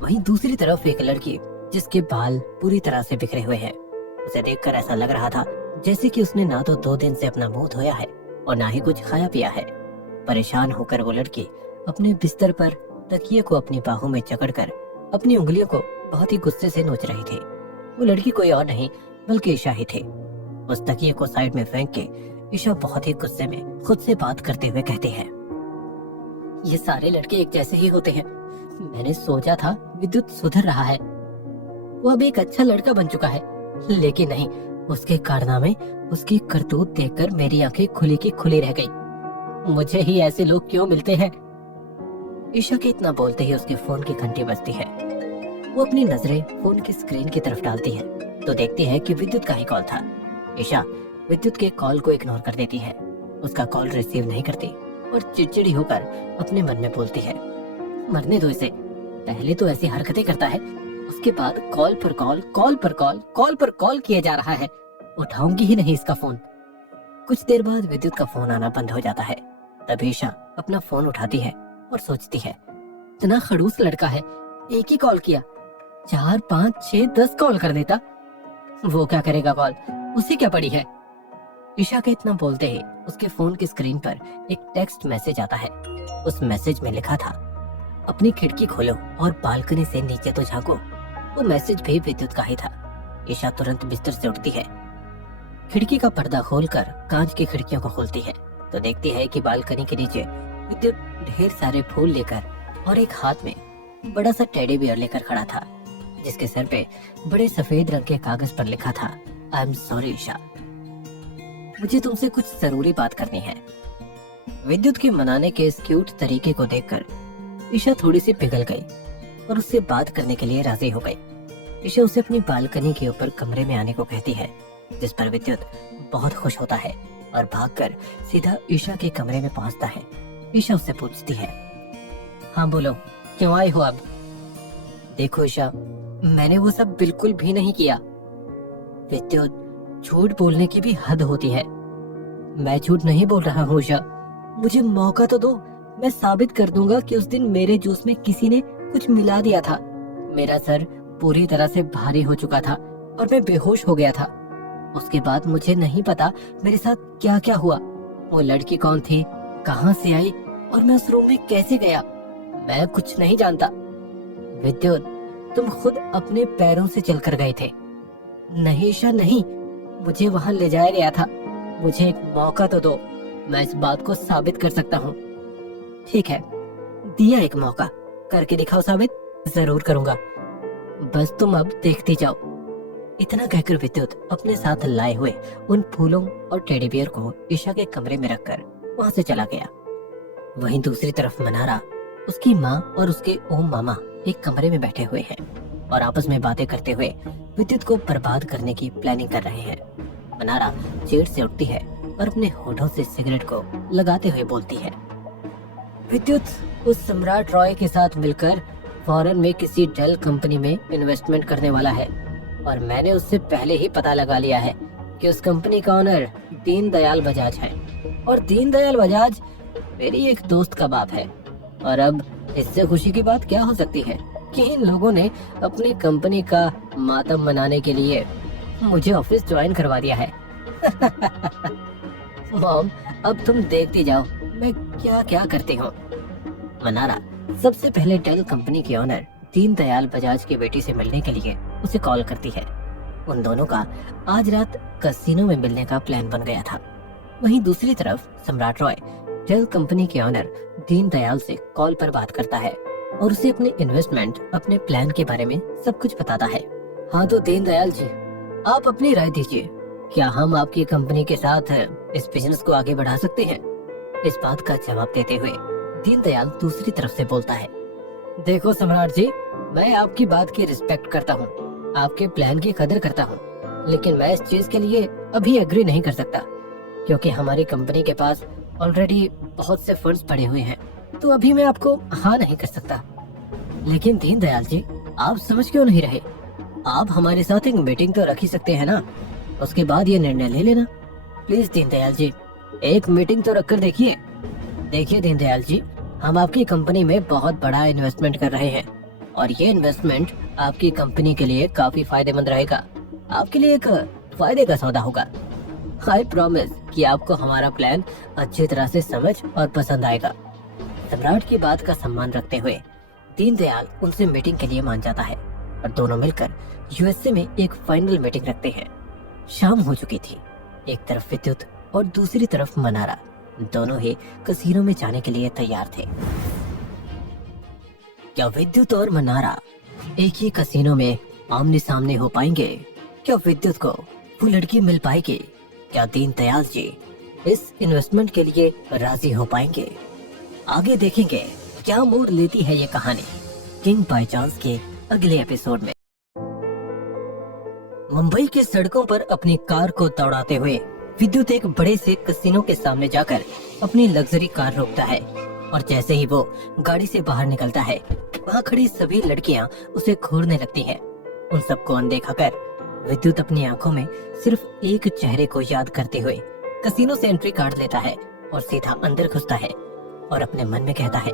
वहीं दूसरी तरफ एक लड़की जिसके बाल पूरी तरह से बिखरे हुए हैं, उसे देखकर ऐसा लग रहा था जैसे कि उसने ना तो 2 दिन से अपना मुंह धोया है और ना ही कुछ खाया पिया है। परेशान होकर वो लड़की अपने बिस्तर पर तकिए को अपनी बाहों में जकड़कर अपनी उंगलियों को बहुत ही गुस्से से नोच रही थी। वो लड़की कोई और नहीं बल्कि ईशा ही थी। उस तकिए को साइड में फेंक के ईशा बहुत ही गुस्से में खुद से बात करते हुए कहती है, ये सारे लड़के एक जैसे ही होते हैं। मैंने सोचा था विद्युत सुधर रहा है, वो अब एक अच्छा लड़का बन चुका है, लेकिन नहीं, उसके कारनामे, उसकी करतूत देखकर मेरी आंखें खुली की खुली रह गई। मुझे ही ऐसे लोग क्यों मिलते हैं? ईशा के इतना बोलते ही उसके फोन की घंटी बजती है। वो अपनी नजरें फोन की स्क्रीन की तरफ डालती है तो देखती है कि विद्युत का ही कॉल था। ईशा विद्युत के कॉल को इग्नोर कर देती है, उसका कॉल रिसीव नहीं करती और चिड़चिड़ी होकर अपने मन में बोलती है, मरने दो इसे। पहले तो ऐसी हरकतें करता है, उसके बाद कॉल पर कॉल, कॉल पर कॉल, कॉल पर कॉल किया जा रहा है। उठाऊंगी ही नहीं इसका फोन। कुछ देर बाद विद्युत का फोन आना बंद हो जाता है। तभी ईशा अपना फोन उठाती है और सोचती है, इतना खड़ूस लड़का है, एक ही कॉल किया, 4, 5, 6, 10 कॉल कर देता। वो क्या करेगा कॉल, उसे क्या पड़ी है? ईशा के इतना बोलते ही उसके फोन की स्क्रीन पर एक टेक्स्ट मैसेज आता है। उस मैसेज में लिखा था, अपनी खिड़की खोलो और बालकनी से नीचे तो झांको। वो मैसेज भी विद्युत का ही था। ईशा तुरंत बिस्तर से उठती है, खिड़की का पर्दा खोलकर कांच की खिड़कियों को खोलती है तो देखती है कि बालकनी के नीचे विद्युत ढेर सारे फूल लेकर और एक हाथ में बड़ा सा टेडी बियर लेकर खड़ा था, जिसके सर पे बड़े सफेद रंग के कागज पर लिखा था, आई एम सॉरी ईशा, मुझे तुमसे कुछ जरूरी बात करनी है। विद्युत के मनाने के इस क्यूट तरीके को देखकर ईशा थोड़ी सी पिघल गई और उससे बात करने के लिए राजी हो गई। ईशा उसे अपनी बालकनी के ऊपर कमरे में आने को कहती है, जिस पर विद्युत बहुत खुश होता है और भागकर सीधा ईशा के कमरे में पहुंचता है। ईशा उससे पूछती है, हाँ बोलो, क्यों आई हो अब? देखो ईशा, मैंने वो सब बिल्कुल भी नहीं किया। विद्युत, झूठ बोलने की भी हद होती है। मैं झूठ नहीं बोल रहा हूँ ईशा, मुझे मौका तो दो, मैं साबित कर दूंगा कि उस दिन मेरे जूस में किसी ने कुछ मिला दिया था। मेरा सर पूरी तरह से भारी हो चुका था और मैं बेहोश हो गया था। उसके बाद मुझे नहीं पता मेरे साथ क्या क्या हुआ। वो लड़की कौन थी, कहाँ से आई और मैं उस रूम में कैसे गया, मैं कुछ नहीं जानता। विद्युत, तुम खुद अपने पैरों से चलकर गए थे। नहीं ईशा नहीं, मुझे वहां ले जाया गया था। मुझे एक मौका तो दो, मैं इस बात को साबित कर सकता हूँ। ठीक है, दिया एक मौका, करके दिखाओ साबित। जरूर करूंगा, बस तुम अब देखती जाओ। इतना कहकर विद्युत अपने साथ लाए हुए उन फूलों और टेडी बियर को ईशा के कमरे में रखकर वहां से चला गया। वहीं दूसरी तरफ मनारा, उसकी माँ और उसके ओम मामा एक कमरे में बैठे हुए हैं और आपस में बातें करते हुए विद्युत को बर्बाद करने की प्लानिंग कर रहे हैं। मनारा चेयर से उठती है और अपने होठों से सिगरेट को लगाते हुए बोलती है, विद्युत उस सम्राट रॉय के साथ मिलकर फॉरेन में किसी डेल कंपनी में इन्वेस्टमेंट करने वाला है और मैंने उससे पहले ही पता लगा लिया है कि उस कंपनी का ओनर दीनदयाल बजाज है और दीनदयाल बजाज मेरी एक दोस्त का बाप है। और अब इससे खुशी की बात क्या हो सकती है कि इन लोगों ने अपनी कंपनी का मातम मनाने के लिए मुझे ऑफिस ज्वाइन करवा दिया है। मॉम, अब तुम देखती जाओ मैं क्या क्या करती हूँ। मनारा सबसे पहले डेल कंपनी के ओनर दीनदयाल बजाज की बेटी से मिलने के लिए उसे कॉल करती है। उन दोनों का आज रात कसिनो में मिलने का प्लान बन गया था। वहीं दूसरी तरफ सम्राट रॉय डेल कंपनी के ओनर दीनदयाल से कॉल पर बात करता है और उसे अपने इन्वेस्टमेंट, अपने प्लान के बारे में सब कुछ बताता है। हाँ तो दीनदयाल जी, आप अपनी राय दीजिए, क्या हम आपकी कंपनी के साथ इस बिजनेस को आगे बढ़ा सकते हैं? इस बात का जवाब देते हुए दीनदयाल दूसरी तरफ से बोलता है, देखो सम्राट जी, मैं आपकी बात की रिस्पेक्ट करता हूँ, आपके प्लान की कदर करता हूँ, लेकिन मैं इस चीज के लिए अभी एग्री नहीं कर सकता, क्योंकि हमारी कंपनी के पास ऑलरेडी बहुत से फंड्स पड़े हुए हैं, तो अभी मैं आपको हाँ नहीं कर सकता। लेकिन दीनदयाल जी, आप समझ क्यों नहीं रहे? आप हमारे साथ एक मीटिंग तो रख ही सकते हैं ना, उसके बाद ये निर्णय ले लेना। प्लीज दीनदयाल जी, एक मीटिंग तो रख कर देखिए। देखिए दीनदयाल जी, हम आपकी कंपनी में बहुत बड़ा इन्वेस्टमेंट कर रहे हैं और ये इन्वेस्टमेंट आपकी कंपनी के लिए काफी फायदेमंद रहेगा, आपके लिए एक फायदे का सौदा होगा। आई प्रॉमिस कि आपको हमारा प्लान अच्छी तरह से समझ और पसंद आएगा। सम्राट की बात का सम्मान रखते हुए दीनदयाल उनसे मीटिंग के लिए मान जाता है और दोनों मिलकर यूएसए में एक फाइनल मीटिंग रखते हैं। शाम हो चुकी थी। एक तरफ विद्युत और दूसरी तरफ मनारा, दोनों ही कसीनो में जाने के लिए तैयार थे। क्या विद्युत और मनारा एक ही कसीनो में आमने सामने हो पाएंगे? क्या विद्युत को वो लड़की मिल पाएगी? क्या दीनदयाल जी इस इन्वेस्टमेंट के लिए राजी हो पाएंगे? आगे देखेंगे क्या मोड़ लेती है ये कहानी किंग बाय चांस के अगले एपिसोड में। मुंबई की सड़कों पर अपनी कार को दौड़ाते हुए विद्युत एक बड़े से कसिनो के सामने जाकर अपनी लग्जरी कार रोकता है और जैसे ही वो गाड़ी से बाहर निकलता है, वहाँ खड़ी सभी लड़कियाँ उसे घूरने लगती हैं। उन सबको अनदेखा कर विद्युत अपनी आंखों में सिर्फ एक चेहरे को याद करते हुए कसिनो से एंट्री कार्ड लेता है और सीधा अंदर घुसता है और अपने मन में कहता है,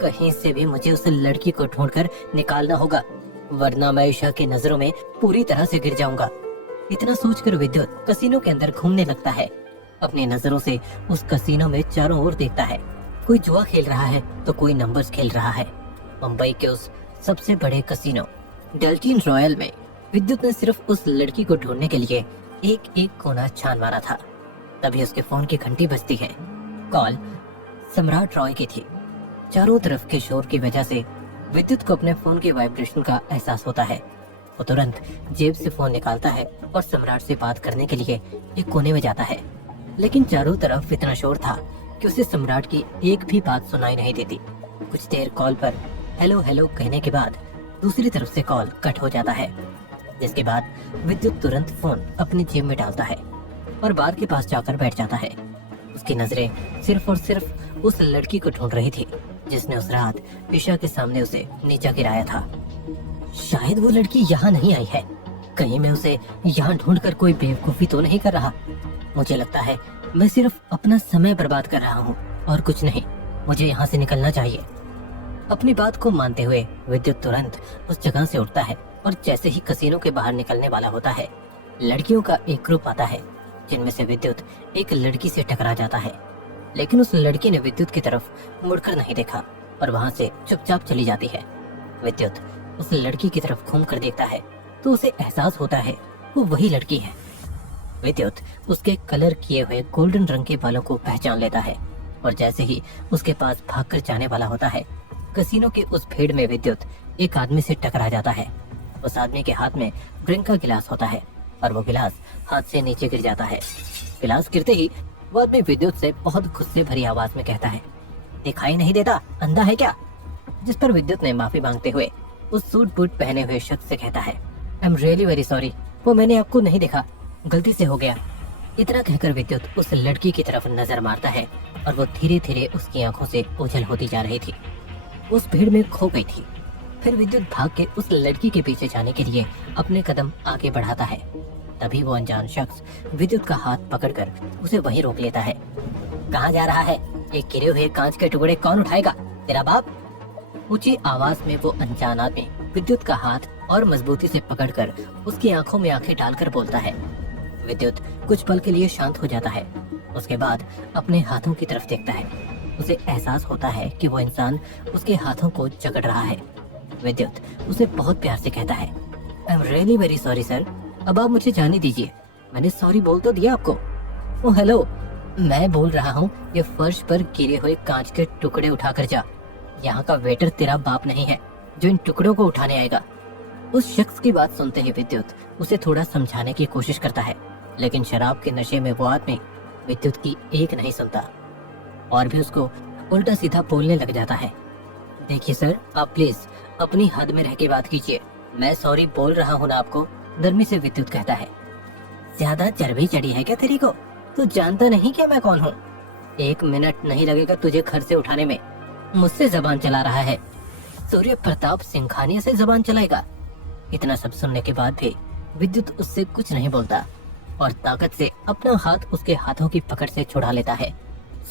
कहीं से भी मुझे उस लड़की को ढूंढकर निकालना होगा, वरना मैं ईशा की नजरों में पूरी तरह से गिर जाऊंगा। इतना सोचकर विद्युत कसिनो के अंदर घूमने लगता है। अपनी नजरों से उस कसिनो में चारों ओर देखता है। कोई जुआ खेल रहा है तो कोई नंबर्स खेल रहा है। मुंबई के उस सबसे बड़े कसिनो डेल्टिन रॉयल में विद्युत ने सिर्फ उस लड़की को ढूंढने के लिए एक एक कोना छान मारा था। तभी उसके फोन की घंटी बजती है। कॉल सम्राट रॉय की थी। चारों तरफ के शोर की वजह से विद्युत को अपने फोन के वाइब्रेशन का एहसास होता है। वो तुरंत जेब से फोन निकालता है और सम्राट से बात करने के लिए एक कोने में जाता है, लेकिन चारों तरफ इतना शोर था कि उसे सम्राट की एक भी बात सुनाई नहीं देती। कुछ देर कॉल पर हेलो हेलो कहने के बाद दूसरी तरफ से कॉल कट हो जाता है, जिसके बाद विद्युत तुरंत फोन अपनी जेब में डालता है और बार के पास जाकर बैठ जाता है। उसकी नजरें सिर्फ और सिर्फ उस लड़की को ढूंढ रही थी जिसने उस रात ईशा के सामने उसे नीचा गिराया था। शायद वो लड़की यहाँ नहीं आई है। कहीं मैं उसे यहाँ ढूंढकर कोई बेवकूफी तो नहीं कर रहा। मुझे लगता है मैं सिर्फ अपना समय बर्बाद कर रहा हूँ और कुछ नहीं। मुझे यहाँ से निकलना चाहिए। अपनी बात को मानते हुए विद्युत तुरंत उस जगह से उठता है और जैसे ही कसीनो के बाहर निकलने वाला होता है, लड़कियों का एक ग्रुप आता है जिनमें से विद्युत एक लड़की से टकरा जाता है, लेकिन उस लड़की ने विद्युत की तरफ मुड़कर नहीं देखा और वहाँ से चुपचाप चली जाती है। विद्युत उस लड़की की तरफ घूम कर देखता है तो उसे एहसास होता है वो वही लड़की है। विद्युत उसके कलर किए हुए गोल्डन रंग के बालों को पहचान लेता है और जैसे ही उसके पास भागकर जाने वाला होता है, कसीनो के उस भीड़ में विद्युत एक आदमी से टकरा जाता है। उस आदमी के हाथ में ड्रिंक का गिलास होता है और वो गिलास हाथ से नीचे गिर जाता है। गिलास गिरते ही वो आदमी विद्युत से बहुत गुस्से भरी आवाज में कहता है, दिखाई नहीं देता, अंधा है क्या? जिस पर विद्युत ने माफी मांगते हुए उस सूट बूट पहने हुए शख्स से कहता है, I am really very sorry, वो मैंने आपको नहीं देखा, गलती से हो गया। इतना कहकर विद्युत उस लड़की की तरफ नजर मारता है और वो धीरे धीरे उसकी आंखों से ओझल होती जा रही थी। उस भीड़ में खो गई थी। फिर विद्युत भाग के उस लड़की के पीछे जाने के लिए अपने कदम आगे बढ़ाता है। तभी वो अनजान शख्स विद्युत का हाथ पकड़कर उसे वहीं रोक लेता है। कहाँ जा रहा है? एक गिरे हुए कांच के टुकड़े कौन उठाएगा? तेरा बाप? ऊंची आवाज में वो अनजान आदमी विद्युत का हाथ और मजबूती से पकड़कर उसकी आंखों में आंखें डालकर बोलता है। विद्युत कुछ पल के लिए शांत हो जाता है। उसके बाद अपने हाथों की तरफ देखता है। उसे एहसास होता है कि वो इंसान उसके हाथों को जकड़ रहा है। विद्युत उसे बहुत प्यार से कहता है, I am really very sorry sir, अब आप मुझे जाने दीजिए, मैंने सॉरी बोल तो दिया आपको। ओह हेलो, मैं बोल रहा हूँ ये फर्श पर गिरे हुए कांच के टुकड़े उठाकर जा। यहाँ का वेटर तेरा बाप नहीं है जो इन टुकड़ों को उठाने आएगा। उस शख्स की बात सुनते ही विद्युत उसे थोड़ा समझाने की कोशिश करता है, लेकिन शराब के नशे में वो आदमी विद्युत की एक नहीं सुनता और भी उसको उल्टा सीधा बोलने लग जाता है। देखिए सर, आप प्लीज अपनी हद में रह के बात कीजिए, मैं सॉरी बोल रहा हूँ ना आपको, नरमी से विद्युत कहता है। ज्यादा चर्बी चढ़ी है क्या तेरी को? तू जानता नहीं क्या मैं कौन हूँ? 1 मिनट नहीं लगेगा तुझे घर से उठाने में। मुझसे जबान चला रहा है? सूर्य प्रताप सिंघानिया से जबान चलाएगा? इतना सब सुनने के बाद भी विद्युत उससे कुछ नहीं बोलता और ताकत से अपना हाथ उसके हाथों की पकड़ से छुड़ा लेता है।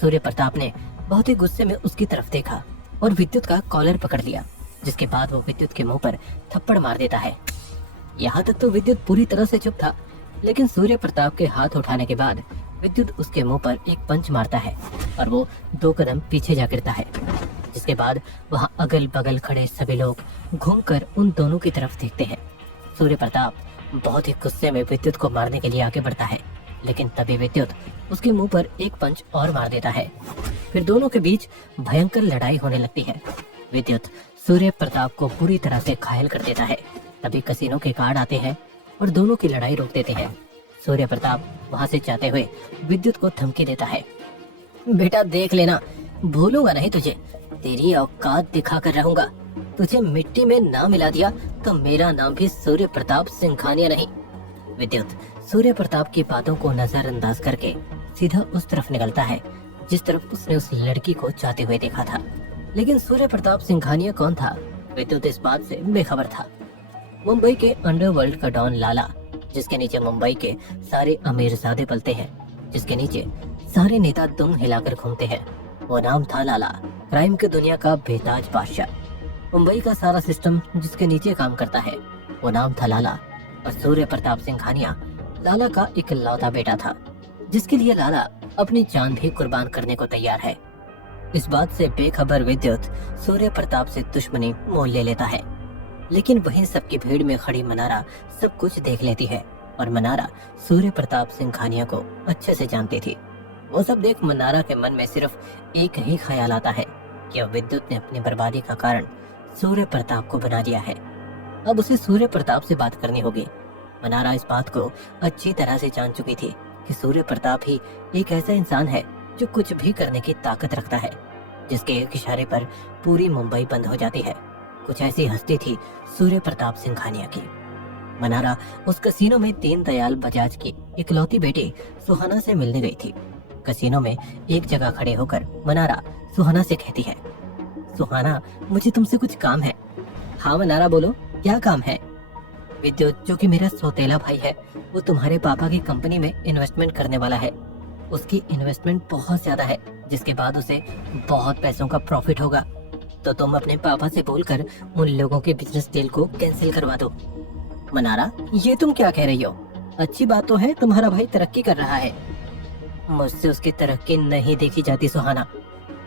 सूर्य प्रताप ने बहुत ही गुस्से में उसकी तरफ देखा और विद्युत का कॉलर पकड़ लिया, जिसके बाद वो विद्युत के मुंह पर थप्पड़ मार देता है। यहाँ तक तो विद्युत पूरी तरह से चुप था, लेकिन सूर्य प्रताप के हाथ उठाने के बाद विद्युत उसके मुंह पर एक पंच मारता है और वो 2 कदम पीछे जा गिरता है, जिसके बाद वहाँ अगल बगल खड़े सभी लोग घूमकर उन दोनों की तरफ देखते हैं। सूर्य प्रताप बहुत ही गुस्से में विद्युत को मारने के लिए आगे बढ़ता है, लेकिन तभी विद्युत उसके मुंह पर एक पंच और मार देता है। फिर दोनों के बीच भयंकर लड़ाई होने लगती है। विद्युत सूर्य प्रताप को पूरी तरह से घायल कर देता है। तभी कसीनो के गार्ड आते हैं और दोनों की लड़ाई रोक देते हैं। सूर्य प्रताप वहां से जाते हुए विद्युत को धमकी देता है, बेटा देख लेना, भूलूंगा नहीं तुझे, तेरी औकात दिखा कर रहूंगा। तुझे मिट्टी में ना मिला दिया तो मेरा नाम भी सूर्य प्रताप सिंघानिया नहीं। विद्युत सूर्य प्रताप की बातों को नजरअंदाज करके सीधा उस तरफ निकलता है जिस तरफ उसने उस लड़की को जाते हुए देखा था। लेकिन सूर्य प्रताप सिंघानिया कौन था, विद्युत इस बात से बेखबर था। मुंबई के अंडरवर्ल्ड का डॉन लाला, जिसके नीचे मुंबई के सारे अमीरजादे पलते हैं, जिसके नीचे सारे नेता दुम हिलाकर घूमते हैं, वो नाम था लाला, क्राइम की दुनिया का बेताज बादशाह। मुंबई का सारा सिस्टम जिसके नीचे काम करता है, वो नाम था लाला। और सूर्य प्रताप सिंघानिया लाला का इकलौता बेटा था, जिसके लिए लाला अपनी जान भी कुर्बान करने को तैयार है। इस बात से बेखबर विद्युत सूर्य प्रताप से दुश्मनी मोल ले लेता है, लेकिन वहीं सबकी भीड़ में खड़ी मनारा सब कुछ देख लेती है और मनारा सूर्य प्रताप सिंघानिया को अच्छे से जानती थी। वो सब देख मनारा के मन में सिर्फ एक ही ख्याल आता है कि अब विद्युत ने अपनी बर्बादी का कारण सूर्य प्रताप को बना दिया है। अब उसे सूर्य प्रताप से बात करनी होगी। मनारा इस बात को अच्छी तरह से जान चुकी थी कि सूर्य प्रताप ही एक ऐसा इंसान है जो कुछ भी करने की ताकत रखता है, जिसके एक इशारे पर पूरी मुंबई बंद हो जाती है। कुछ ऐसी हस्ती थी सूर्य प्रताप सिंघानिया की। मनारा उस कसीनो में दीनदयाल बजाज की इकलौती बेटी सुहाना से मिलने गई थी। कसीनो में एक जगह खड़े होकर मनारा सुहाना से कहती है, सुहाना मुझे तुमसे कुछ काम है। हाँ मनारा बोलो, क्या काम है? विद्युत, जो कि मेरा सौतेला भाई है, वो तुम्हारे पापा की कंपनी में इन्वेस्टमेंट करने वाला है। उसकी इन्वेस्टमेंट बहुत ज्यादा है, जिसके बाद उसे बहुत पैसों का प्रॉफिट होगा। तो तुम अपने पापा से बोलकर उन लोगों के बिजनेस डील को कैंसिल करवा दो। मनारा, ये तुम क्या कह रही हो? अच्छी बात तो है, तुम्हारा भाई तरक्की कर रहा है। मुझसे उसकी तरक्की नहीं देखी जाती सुहाना,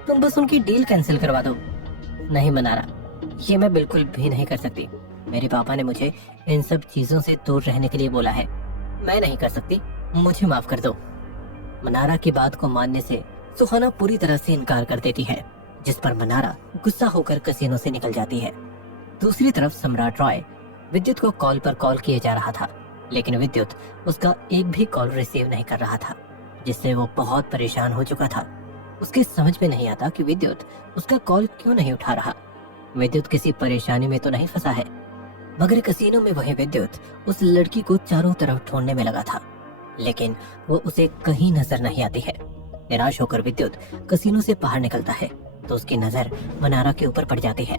तुम बस उनकी डील कैंसिल करवा दो। नहीं मनारा, ये मैं बिल्कुल भी नहीं कर सकती। मेरे पापा ने मुझे इन सब चीजों से दूर रहने के लिए बोला है। मैं नहीं कर सकती, मुझे माफ कर दो। मनारा की बात को मानने से सुहाना पूरी तरह से इनकार कर देती है, जिस पर मनारा गुस्सा होकर कसीनो से निकल जाती है। दूसरी तरफ सम्राट रॉय विद्युत को कॉल पर कॉल किए जा रहा था, लेकिन विद्युत उसका एक भी कॉल रिसीव नहीं कर रहा था, जिससे वो बहुत परेशान हो चुका था। उसके समझ में नहीं आता कि विद्युत उसका कॉल क्यों नहीं उठा रहा। विद्युत किसी परेशानी में तो नहीं फंसा है? मगर कसीनो में वही विद्युत उस लड़की को चारों तरफ ढूंढने में लगा था, लेकिन वो उसे कहीं नजर नहीं आती है। निराश होकर विद्युत कसीनो से बाहर निकलता है तो उसकी नजर मनारा के ऊपर पड़ जाती है।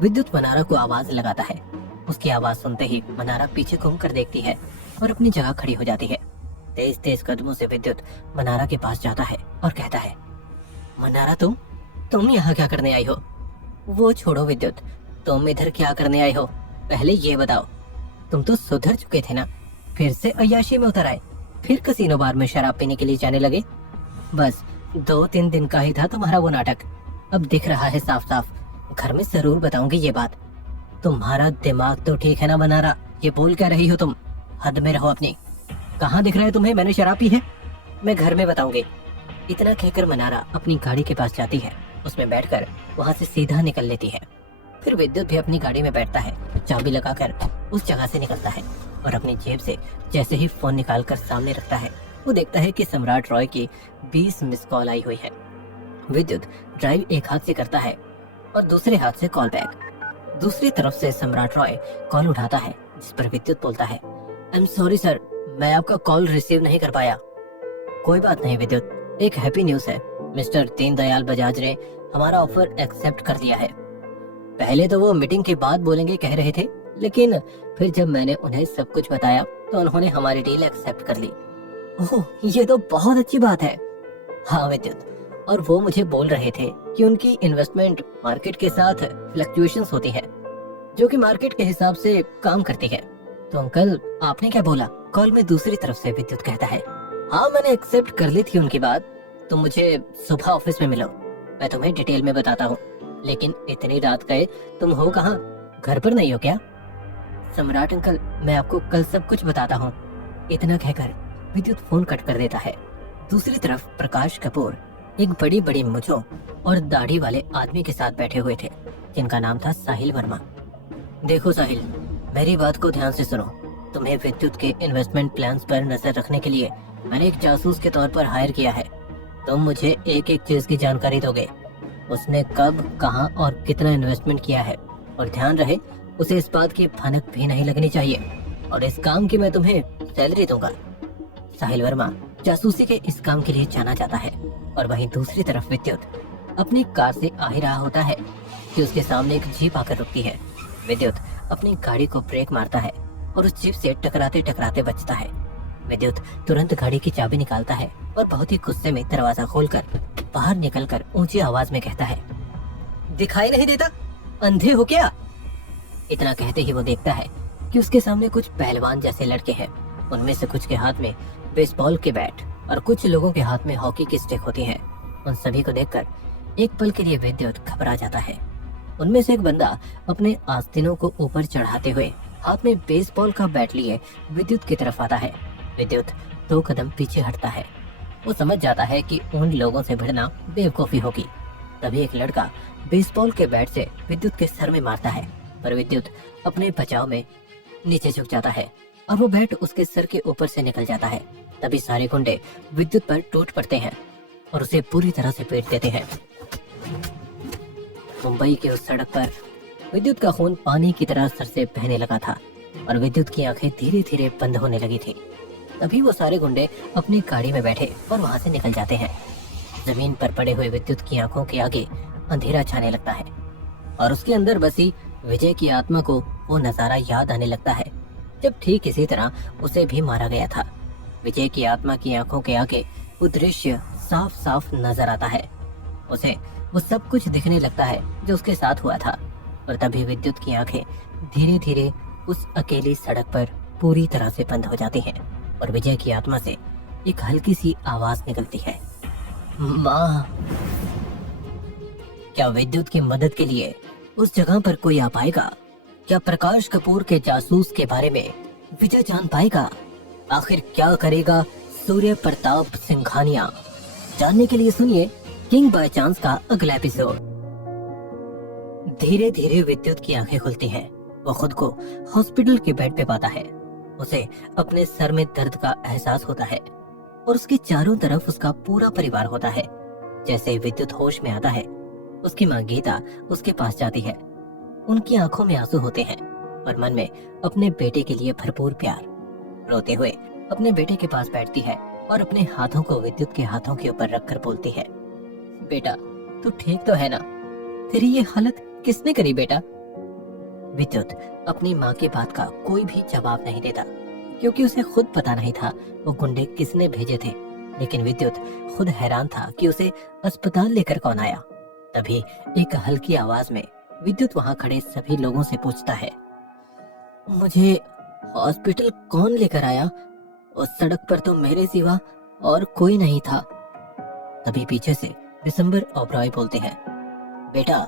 विद्युत मनारा को आवाज लगाता है। उसकी आवाज सुनते ही मनारा पीछे घूम कर देखती है और अपनी जगह खड़ी हो जाती है। तेज तेज कदमों से विद्युत मनारा के पास जाता है और कहता है, मनारा तुम यहाँ क्या करने आई हो? वो छोड़ो विद्युत, तुम इधर क्या करने आए हो, पहले ये बताओ। तुम तो सुधर चुके थे ना, फिर से अय्याशी में उतर आए, फिर कसीनो बार में शराब पीने के लिए जाने लगे। बस 2-3 दिन का ही था तुम्हारा वो नाटक, अब दिख रहा है साफ साफ। घर में जरूर बताऊंगी ये बात। तुम्हारा दिमाग तो ठीक है ना बनारा, ये बोल क्या रही हो तुम? हद में रहो अपनी। कहाँ दिख रहा है तुम्हें मैंने शराब पी है? मैं घर में बताऊंगी। इतना कहकर मनारा अपनी गाड़ी के पास जाती है, उसमें बैठकर वहाँ से सीधा निकल लेती है। फिर विद्युत भी अपनी गाड़ी में बैठता है, चाबी लगाकर उस जगह से निकलता है और अपनी जेब से जैसे ही फोन निकालकर सामने रखता है, वो देखता है कि सम्राट रॉय की 20 मिस कॉल आई हुई है। विद्युत ड्राइव एक हाथ से करता है और दूसरे हाथ से कॉल बैक। दूसरी तरफ से सम्राट रॉय कॉल उठाता है, जिस पर विद्युत बोलता है, आई एम सॉरी सर, मैं आपका कॉल रिसीव नहीं कर पाया। कोई बात नहीं विद्युत, एक हैप्पी न्यूज है, मिस्टर दीनदयाल बजाज ने हमारा ऑफर एक्सेप्ट कर दिया है। पहले तो वो मीटिंग के बाद बोलेंगे कह रहे थे, लेकिन फिर जब मैंने उन्हें सब कुछ बताया तो उन्होंने हमारी डील एक्सेप्ट कर ली। ओह, ये तो बहुत अच्छी बात है। हाँ विद्युत, और वो मुझे बोल रहे थे कि उनकी इन्वेस्टमेंट मार्केट के साथ फ्लक्चुएशंस होती है, जो कि मार्केट के हिसाब से काम करती है। तो अंकल आपने क्या बोला? कॉल में दूसरी तरफ से विद्युत कहता है, हाँ मैंने एक्सेप्ट कर ली थी उनकी बात। तुम मुझे सुबह ऑफिस में मिलो, मैं तुम्हें डिटेल में बताता हूँ। लेकिन इतनी रात गए तुम हो कहाँ? घर पर नहीं हो क्या? सम्राट अंकल, मैं आपको कल सब कुछ बताता हूँ। इतना कहकर विद्युत फोन कट कर देता है। दूसरी तरफ प्रकाश कपूर एक बड़ी बड़ी मूंछों और दाढ़ी वाले आदमी के साथ बैठे हुए थे, जिनका नाम था साहिल वर्मा। देखो साहिल, मेरी बात को ध्यान से सुनो। तुम्हें विद्युत के इन्वेस्टमेंट प्लान्स पर नजर रखने के लिए मैंने एक जासूस के तौर पर हायर किया है। तुम मुझे एक एक चीज की जानकारी दोगे, उसने कब, कहां और कितना इन्वेस्टमेंट किया है, और ध्यान रहे उसे इस बात की भनक भी नहीं लगनी चाहिए, और इस काम की मैं तुम्हें सैलरी दूंगा। साहिल वर्मा जासूसी के इस काम के लिए जाना जाता है, और वहीं दूसरी तरफ विद्युत अपनी कार से आ ही रहा होता है कि उसके सामने एक जीप आकर रुकती है। विद्युत अपनी गाड़ी को ब्रेक मारता है और उस जीप से टकराते टकराते बचता है। विद्युत तुरंत गाड़ी की चाबी निकालता है और बहुत ही गुस्से में दरवाजा खोलकर बाहर निकलकर ऊंची आवाज में कहता है, दिखाई नहीं देता, अंधे हो क्या? इतना कहते ही वो देखता है कि उसके सामने कुछ पहलवान जैसे लड़के हैं। उनमें से कुछ के हाथ में बेसबॉल के बैट और कुछ लोगों के हाथ में हॉकी की स्टिक होती है। उन सभी को देखकर एक पल के लिए विद्युत घबरा जाता है। उनमें से एक बंदा अपने आस्तीनों को ऊपर चढ़ाते हुए हाथ में बेसबॉल का बैट लिए विद्युत की तरफ आता है। विद्युत 2 कदम पीछे हटता है। वो समझ जाता है कि उन लोगों से भिड़ना बेवकूफी होगी। तभी एक लड़का बेसबॉल के बैट से विद्युत के सर में मारता है, पर विद्युत अपने बचाव में नीचे झुक जाता है और वो बैट उसके सर के ऊपर से निकल जाता है। तभी सारे गुंडे विद्युत पर टूट पड़ते हैं और उसे पूरी तरह से पीट देते हैं। मुंबई के उस सड़क पर विद्युत का खून पानी की तरह सर से बहने लगा था और विद्युत की आंखें धीरे धीरे बंद होने लगी थी। तभी वो सारे गुंडे अपनी गाड़ी में बैठे और वहां से निकल जाते हैं। जमीन पर पड़े हुए विद्युत की आंखों के आगे अंधेरा छाने लगता है और उसके अंदर बसी विजय की आत्मा को वो नजारा याद आने लगता है, जब ठीक इसी तरह उसे भी मारा गया था। विजय की आत्मा की आंखों के आगे वो दृश्य साफ साफ नजर आता है। उसे वो सब कुछ दिखने लगता है जो उसके साथ हुआ था। और तभी विद्युत की आंखें धीरे धीरे उस अकेली सड़क पर पूरी तरह से बंद हो जाती हैं और विजय की आत्मा से एक हल्की सी आवाज निकलती है, माँ। क्या विद्युत की मदद के लिए उस जगह पर कोई आ पाएगा? क्या प्रकाश कपूर के जासूस के बारे में विजय जान पाएगा? आखिर क्या करेगा सूर्य प्रताप सिंघानिया? जानने के लिए सुनिए किंग बाय चांस का अगला एपिसोड। धीरे धीरे विद्युत की आंखें खुलती हैं। वो खुद को हॉस्पिटल के बेड पे पाता है। उसे अपने सर में दर्द का एहसास होता है और उसके चारों तरफ उसका पूरा परिवार होता है। जैसे विद्युत होश में आता है, उसकी माँ गीता उसके पास जाती है। उनकी आंखों में आंसू होते हैं और मन में अपने बेटे के लिए भरपूर प्यार। रोते हुए अपने बेटे के पास बैठती है और अपने हाथों को विद्युत के हाथों के ऊपर रखकर बोलती है, बेटा तू ठीक तो है ना? तेरी ये हालत किसने करी बेटा? विद्युत अपनी माँ की बात का कोई भी जवाब नहीं देता, क्योंकि उसे खुद पता नहीं था वो गुंडे किसने भेजे थे। लेकिन विद्युत खुद हैरान था कि उसे अस्पताल लेकर कौन आया। तभी एक हल्की आवाज में विद्युत वहां खड़े सभी लोगों से पूछता है, मुझे हॉस्पिटल कौन लेकर आया? उस सड़क पर तो मेरे सिवा और कोई नहीं था। तभी पीछे से दिसंबर ओबरॉय बोलते हैं, बेटा,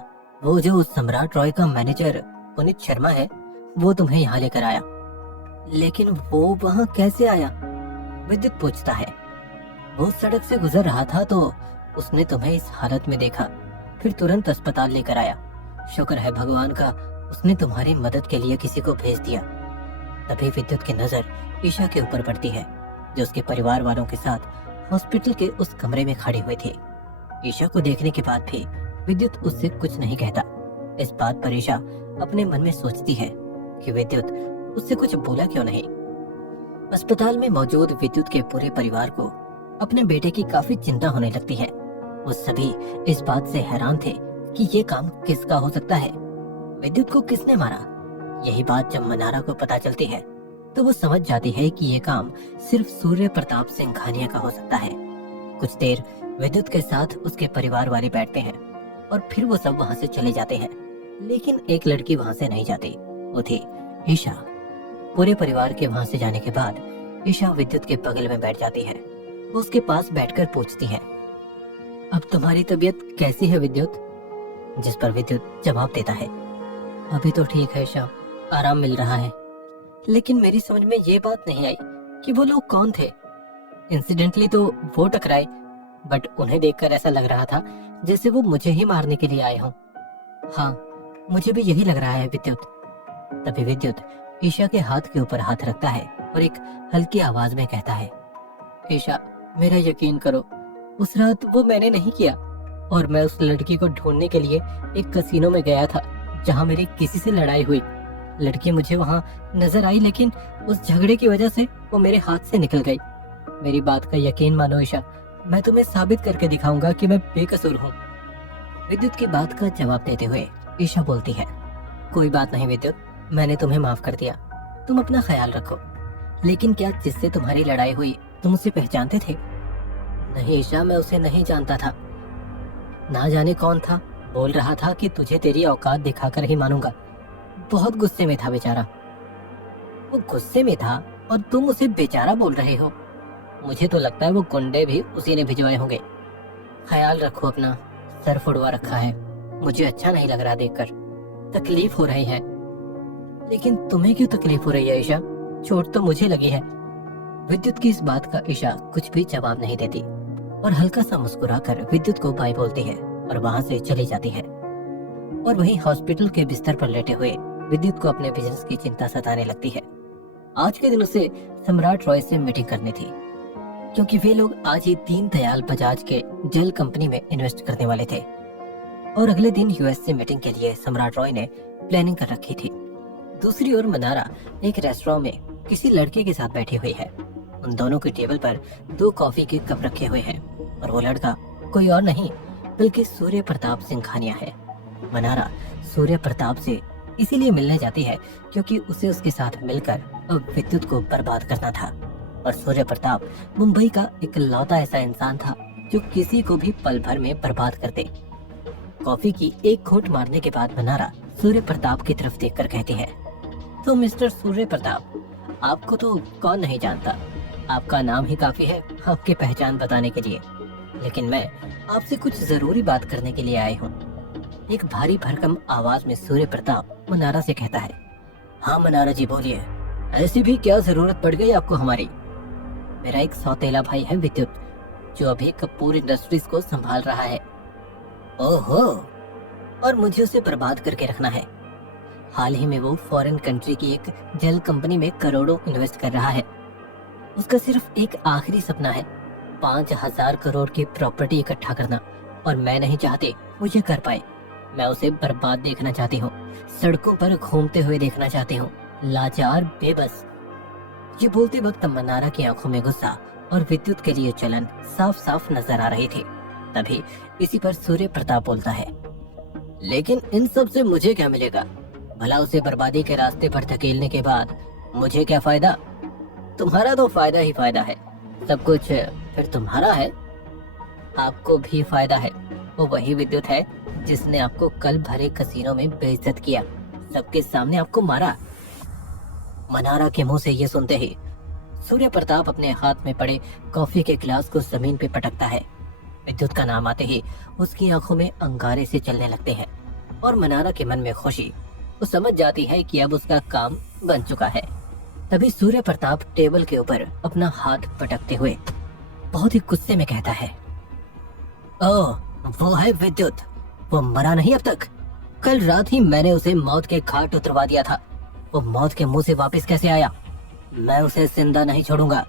वो जो सम्राट रॉय का मैनेजर पुनीत शर्मा है, वो तुम्हें यहाँ लेकर आया। लेकिन वो वहाँ कैसे आया? विद्युत पूछता है। वो सड़क से गुजर रहा था तो उसने तुम्हें इस हालत में देखा, फिर तुरंत अस्पताल लेकर आया। शुक्र है भगवान का, उसने तुम्हारी मदद के लिए किसी को भेज दिया। तभी विद्युत की नजर ईशा के ऊपर पड़ती है, जो उसके परिवार वालों के साथ हॉस्पिटल के उस कमरे में खड़ी हुई थी। ईशा को देखने के बाद भी विद्युत उससे कुछ नहीं कहता। इस बात पर ईशा अपने मन में सोचती है कि विद्युत उससे कुछ बोला क्यों नहीं। अस्पताल में मौजूद विद्युत के पूरे परिवार को अपने बेटे की काफी चिंता होने लगती है। वो सभी इस बात से हैरान थे कि ये काम किसका हो सकता है। विद्युत को किसने मारा? यही बात जब मनारा को पता चलती है तो वो समझ जाती है कि ये काम सिर्फ सूर्य प्रताप सिंघानिया का हो सकता है। कुछ देर विद्युत के साथ उसके परिवार वाले बैठते हैं और फिर वो सब वहाँ से चले जाते हैं। लेकिन एक लड़की वहाँ से नहीं जाती, वो थी ईशा। पूरे परिवार के वहाँ से जाने के बाद ईशा विद्युत के बगल में बैठ जाती है। वो उसके पास बैठकर पूछती है, अब तुम्हारी तबीयत कैसी है विद्युत? जिस पर विद्युत जवाब देता है, अभी तो ठीक है ईशा, आराम मिल रहा है। लेकिन मेरी समझ में ये बात नहीं आई कि वो लोग कौन थे। इंसिडेंटली तो वो टकराए, बट उन्हें देखकर ऐसा लग रहा था जैसे वो मुझे ही मारने के लिए आए हों। हाँ, मुझे भी यही लग रहा है विद्युत। तभी विद्युत ईशा के हाथ के ऊपर हाथ रखता है और एक हल्की आवाज में कहता है, ईशा, मेरा यकीन करो, उस रात वो मैंने नहीं किया। और मैं उस लड़की को ढूंढने के लिए एक कसीनो में गया था जहाँ मेरी किसी से लड़ाई हुई। लड़की मुझे वहाँ नजर आई, लेकिन उस झगड़े की वजह से वो मेरे हाथ से निकल गई। मेरी बात का यकीन मानो ईशा, मैं तुम्हें साबित करके दिखाऊंगा कि मैं बेकसूर हूँ। विद्युत की बात का जवाब देते हुए ईशा बोलती है, कोई बात नहीं विद्युत, मैंने तुम्हें माफ कर दिया, तुम अपना ख्याल रखो। लेकिन क्या जिससे तुम्हारी लड़ाई हुई तुम उसे पहचानते थे? नहीं ईशा, मैं उसे नहीं जानता था। ना जाने कौन था, बोल रहा था कि तुझे तेरी औकात दिखाकर ही मानूंगा। बहुत गुस्से में था बेचारा। वो गुस्से में था और तुम उसे बेचारा बोल रहे हो? मुझे तो लगता है वो गुंडे भी उसी ने भिजवाए होंगे। ख्याल रखो अपना, सर फुड़वा रखा है, मुझे अच्छा नहीं लग रहा देखकर, तकलीफ हो रही है। लेकिन तुम्हें क्यों तकलीफ हो रही है ईशा? चोट तो मुझे लगी है। विद्युत की इस बात का ईशा कुछ भी जवाब नहीं देती और हल्का सा मुस्कुराकर विद्युत को बाय बोलती है और वहाँ से चली जाती है। और वहीं हॉस्पिटल के बिस्तर पर लेटे हुए विद्युत को अपने बिजनेस की चिंता सताने लगती है। आज के दिन उसे सम्राट रॉय से मीटिंग करनी थी, क्योंकि वे लोग आज ही दीनदयाल बजाज के जल कंपनी में इन्वेस्ट करने वाले थे और अगले दिन यूएस से मीटिंग के लिए सम्राट रॉय ने प्लानिंग कर रखी थी। दूसरी ओर मनारा एक रेस्टोरेंट में किसी लड़के के साथ बैठी हुई है। उन दोनों की टेबल पर 2 कॉफी के कप रखे हुए हैं और वो लड़का कोई और नहीं बल्कि सूर्य प्रताप सिंघानिया है। मनारा सूर्य प्रताप से इसीलिए मिलने जाती है क्योंकि उसे उसके साथ मिलकर विद्युत को बर्बाद करना था। और सूर्य प्रताप मुंबई का इकलौता ऐसा इंसान था जो किसी को भी पल भर में बर्बाद कर दे। कॉफी की एक घूंट मारने के बाद मनारा सूर्य प्रताप की तरफ देखकर कहती है, तो मिस्टर सूर्य प्रताप, आपको तो कौन नहीं जानता, आपका नाम ही काफी है आपकी पहचान बताने के लिए। लेकिन मैं आपसे कुछ जरूरी बात करने के लिए आए हूँ। एक भारी भरकम आवाज में सूर्य प्रताप मनारा से कहता है, हाँ मनारा जी बोलिए, ऐसी भी क्या जरूरत पड़ गई आपको हमारी? मेरा एक सौतेला भाई है विद्युत, जो अभी कपूर इंडस्ट्रीज को संभाल रहा है। ओहो, और मुझे उसे बर्बाद करके रखना है। हाल ही में वो फॉरेन कंट्री की एक जल कंपनी में करोड़ों इन्वेस्ट कर रहा है। उसका सिर्फ एक आखिरी सपना है, 5,000 करोड़ की प्रॉपर्टी इकट्ठा करना, और मैं नहीं चाहती वो ये कर पाए। मैं उसे बर्बाद देखना चाहती हूँ, सड़कों पर घूमते हुए देखना चाहती हूँ, लाचार, बेबस। ये बोलते वक्त मनारा की आंखों में गुस्सा और विद्युत के लिए जलन साफ साफ नजर आ रही थी। तभी इसी पर सूर्य प्रताप बोलता है, लेकिन इन सब से मुझे क्या मिलेगा? भला उसे बर्बादी के रास्ते पर धकेलने के बाद मुझे क्या फायदा? तुम्हारा तो फायदा ही फायदा है, सब कुछ फिर तुम्हारा है। आपको भी फायदा है, वो वही विद्युत है जिसने आपको कल भरे कसीनो में बेइज्जत किया, सबके सामने आपको मारा। मनारा के मुंह से ये सुनते ही सूर्य प्रताप अपने हाथ में पड़े कॉफी के गिलास को जमीन पे पटकता है। विद्युत का नाम आते ही उसकी आंखों में अंगारे से चलने लगते हैं और मनारा के मन में खुशी। वो समझ जाती है कि अब उसका काम बन चुका है। तभी सूर्य प्रताप टेबल के ऊपर अपना हाथ पटकते हुए बहुत ही गुस्से में कहता है, ओह, वो है विद्युत। वो मरा नहीं अब तक। कल रात ही मैंने उसे मौत के घाट उतरवा दिया था। वो मौत के मुंह से वापस कैसे आया? मैं उसे जिंदा नहीं छोड़ूंगा।